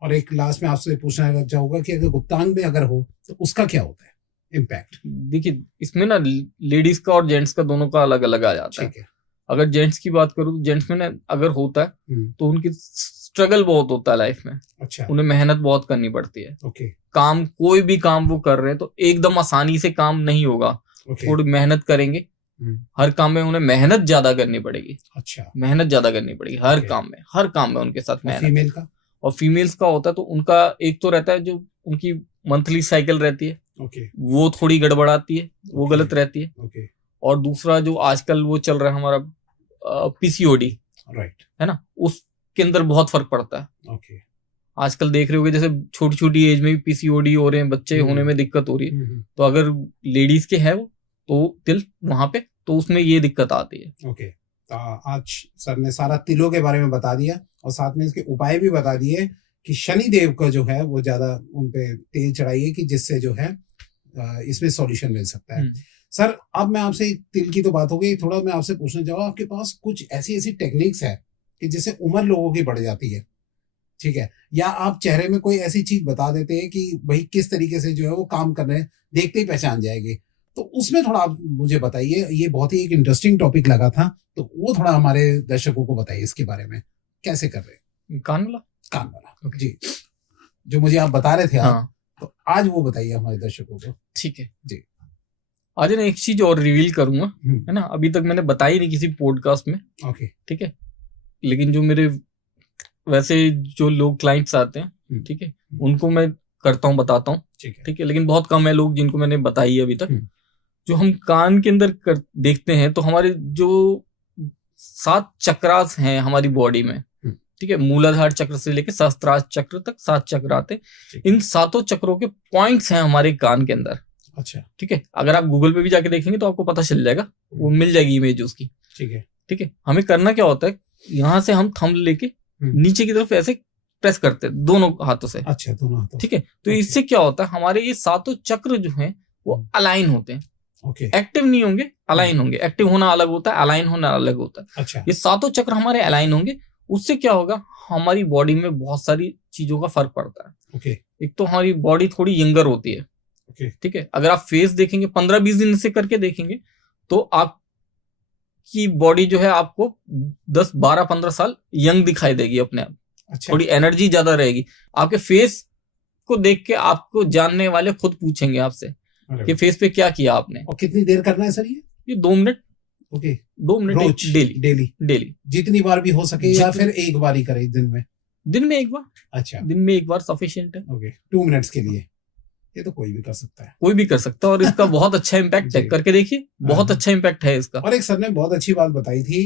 और एक लास्ट में आपसे पूछना चाहूंगा कि अगर गुप्तांग में अगर हो तो उसका क्या होता है इम्पैक्ट? देखिए इसमें ना लेडीज का और जेंट्स का दोनों का अलग अलग आ जाता है। अगर जेंट्स की बात करूँ तो जेंट्स में ना अगर होता है तो उनकी स्ट्रगल बहुत होता है लाइफ में। अच्छा। उन्हें मेहनत बहुत करनी पड़ती है। काम, कोई भी काम वो कर रहे हैं तो एकदम आसानी से काम नहीं होगा, थोड़ी मेहनत करेंगे। हर काम में उन्हें मेहनत ज्यादा करनी पड़ेगी। अच्छा, मेहनत ज्यादा करनी पड़ेगी हर काम में, हर काम में उनके साथ मेहनत। फीमेल का? और फीमेल्स का होता है तो उनका एक तो रहता है जो उनकी मंथली साइकिल रहती है, वो थोड़ी गड़बड़ाती है, वो गलत रहती है। और दूसरा जो आजकल वो चल रहा है हमारा पीसीओडी, राइट, है ना, उसके अंदर बहुत फर्क पड़ता है। आजकल देख रहे होगे जैसे छोटी छोटी एज में भी पीसीओडी हो रहे हैं, बच्चे होने में दिक्कत हो रही है। तो अगर लेडीज के है वो तो तिल वहां पे, तो उसमें ये दिक्कत आती है। आज सर ने सारा तिलों के बारे में बता दिया और साथ में इसके उपाय भी बता दिए कि शनि देव का जो है वो ज्यादा उन पे तेल चढ़ाइए कि जिससे जो है इसमें सॉल्यूशन मिल सकता है। सर अब मैं आपसे, तिल की तो बात हो गई, थोड़ा मैं आपसे पूछना चाहूँगा, आपके पास कुछ ऐसी टेक्निक्स है कि जिससे उम्र लोगों की बढ़ जाती है, ठीक है, या आप चेहरे में कोई ऐसी चीज बता देते हैं कि भाई किस तरीके से जो है वो काम कर रहे हैं, देखते ही पहचान जाएगी, तो उसमें थोड़ा आप मुझे बताइए। ये बहुत ही एक इंटरेस्टिंग टॉपिक लगा था, तो वो थोड़ा हमारे दर्शकों को बताइए इसके बारे में, कैसे कर रहे हैं? कान वाला जी, जो मुझे आप बता रहे थे। हाँ। तो आज वो बताइए हमारे दर्शकों को। ठीक है जी। आज ना एक चीज और रिवील करूंगा, है ना, अभी तक मैंने बताई नहीं किसी पॉडकास्ट में। ठीक है, लेकिन जो मेरे वैसे जो लोग क्लाइंट्स आते हैं, ठीक है, उनको मैं करता हूँ, बताता हूँ। ठीक है, लेकिन बहुत कम है लोग जिनको मैंने बताई है अभी तक। जो हम कान के अंदर देखते हैं तो हमारे जो 7 चक्रास हैं हमारी बॉडी में, ठीक है, मूलाधार चक्र से लेकर सहस्त्रार चक्र तक 7 चक्र आते हैं। इन 7 चक्रों के पॉइंट्स हैं हमारे कान के अंदर। अच्छा, ठीक है, अगर आप गूगल पे भी जाके देखेंगे तो आपको पता चल जाएगा, वो मिल जाएगी इमेज उसकी। ठीक है, हमें करना क्या होता है, यहाँ से हम थंब लेके नीचे की तरफ ऐसे प्रेस करते हैं दोनों हाथों से। अच्छा, दोनों हाथों। ठीक है, तो इससे क्या होता है, हमारे ये 7 चक्र जो हैं वो अलाइन होते हैं। एक्टिव नहीं होंगे, अलाइन होंगे। एक्टिव होना अलग होता है, अलाइन होना अलग होता है। अच्छा। ये 7 चक्र हमारे अलाइन होंगे, उससे क्या होगा, हमारी बॉडी में बहुत सारी चीजों का फर्क पड़ता है। एक तो हमारी बॉडी थोड़ी यंगर होती है। ठीक है, अगर आप फेस देखेंगे 15-20 दिन से करके देखेंगे तो आपकी बॉडी जो है आपको 10, 12, 15 साल यंग दिखाई देगी अपने आप। अच्छा। थोड़ी एनर्जी ज्यादा रहेगी। आपके फेस को देख के आपको जानने वाले खुद पूछेंगे आपसे कि फेस पे क्या किया आपने। और कितनी देर करना है सर ये 2 मिनट। 2 मिनट डेली जितनी बार भी हो सके, या फिर एक बार ही करे दिन में 1 बार। अच्छा, दिन में 1 बार सफिशिएंट है। 2 मिनट्स के लिए ये तो कोई भी कर सकता है, कोई भी कर सकता है। और इसका बहुत अच्छा इम्पैक्ट है, करके देखिए, बहुत अच्छा इम्पैक्ट है इसका। और एक सर ने बहुत अच्छी बात बताई थी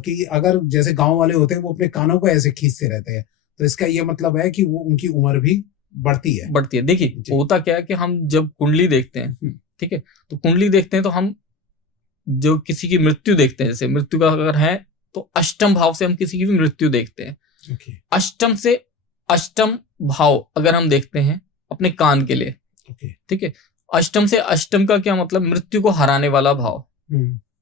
कि अगर जैसे गांव वाले होते हैं वो अपने कानों को ऐसे खींचते रहते हैं, तो इसका ये मतलब है कि वो उनकी उम्र भी बढ़ती है। देखिए होता क्या है कि हम जब कुंडली देखते हैं, ठीक है, तो कुंडली देखते हैं तो हम जो किसी की मृत्यु देखते हैं, जैसे मृत्यु का अगर है तो अष्टम भाव से हम किसी की भी मृत्यु देखते हैं। अष्टम से अष्टम भाव अगर हम देखते हैं अपने कान के लिए, ठीक है, अष्टम से अष्टम का क्या मतलब, मृत्यु को हराने वाला भाव।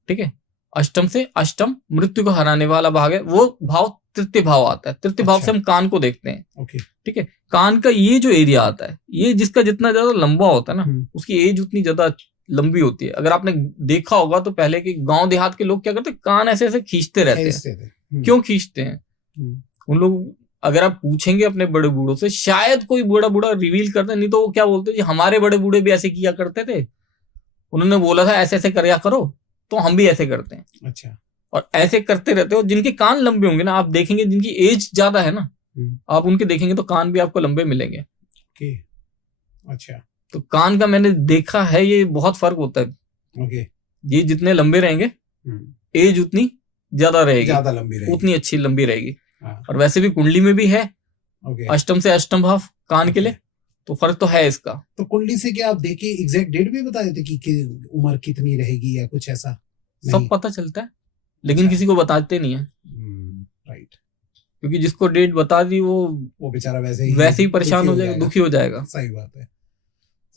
ठीक है, अष्टम से अष्टम मृत्यु को हराने वाला भाग है, वो भाव तृतीय भाव आता है। तृतीय भाव से हम कान को देखते हैं। ठीक है, कान का ये जो एरिया आता है, ये जिसका जितना ज्यादा लंबा होता है ना, उसकी एज उतनी ज्यादा लंबी होती है। अगर आपने देखा होगा तो पहले के गांव देहात के लोग क्या करते हैं, कान ऐसे ऐसे खींचते रहते हैं। क्यों खींचते हैं उन लोग, अगर आप पूछेंगे अपने बड़े बूढ़ों से, शायद कोई बड़ा बूढ़ा रिवील करता है, नहीं तो वो क्या बोलते हैं, हमारे बड़े बूढ़े भी ऐसे किया करते थे। उन्होंने बोला था ऐसे ऐसे करया करो, तो हम भी ऐसे करते हैं। अच्छा। और ऐसे करते रहते हो। जिनके कान लंबे होंगे ना, आप देखेंगे जिनकी एज ज्यादा है ना, आप उनके देखेंगे तो कान भी आपको लंबे मिलेंगे। ओके। अच्छा। तो कान का मैंने देखा है, ये बहुत फर्क होता है। ओके। ये जितने लंबे रहेंगे, एज उतनी ज्यादा रहेगी, ज्यादा लंबी रहेगी, उतनी अच्छी लंबी रहेगी। हाँ। और वैसे भी कुंडली में भी है, ओके। अष्टम से अष्टम भाव कान के लिए, तो फर्क तो है इसका। तो कुंडली से क्या आप देखिए एग्जैक्ट डेट भी बता देते कि उम्र कितनी रहेगी या कुछ ऐसा? सब पता चलता है, लेकिन किसी को बताते नहीं है। राइट। क्योंकि जिसको डेट बता दी वो बेचारा वैसे ही परेशान हो जाएगा, दुखी हो जाएगा। सही बात है।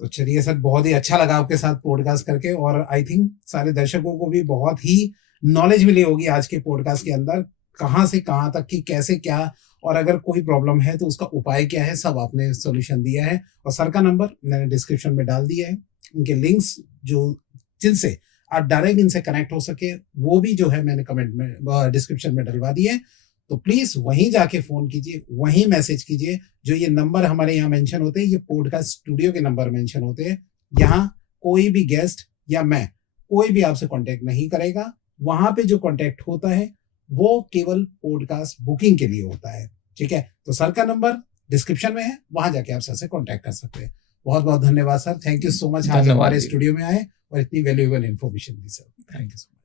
तो चलिए सर, बहुत ही अच्छा लगा आपके साथ पॉडकास्ट करके, और आई थिंक सारे दर्शकों को भी बहुत ही नॉलेज मिली होगी आज के पॉडकास्ट के अंदर, कहाँ से कहाँ तक की कैसे क्या, और अगर कोई प्रॉब्लम है तो उसका उपाय क्या है, सब आपने सॉल्यूशन दिया है। और सर का नंबर मैंने डिस्क्रिप्शन में डाल दिया है, उनके लिंक्स जो जिनसे आप डायरेक्ट इनसे कनेक्ट हो सके वो भी जो है मैंने कमेंट में डिस्क्रिप्शन में डलवा दिए है। तो प्लीज वहीं जाके फोन कीजिए, वहीं मैसेज कीजिए। जो ये नंबर हमारे यहाँ मेंशन होते हैं, ये पॉडकास्ट स्टूडियो के नंबर मेंशन होते हैं। यहाँ कोई भी गेस्ट या मैं कोई भी आपसे कांटेक्ट नहीं करेगा। वहां पे जो कांटेक्ट होता है वो केवल पॉडकास्ट बुकिंग के लिए होता है। ठीक है, तो सर का नंबर डिस्क्रिप्शन में है, वहां जाके आप सर से कांटेक्ट कर सकते हैं। बहुत बहुत धन्यवाद sir, thank you so much आज हमारे स्टूडियो में आए और इतनी valuable information the sir. Thank you.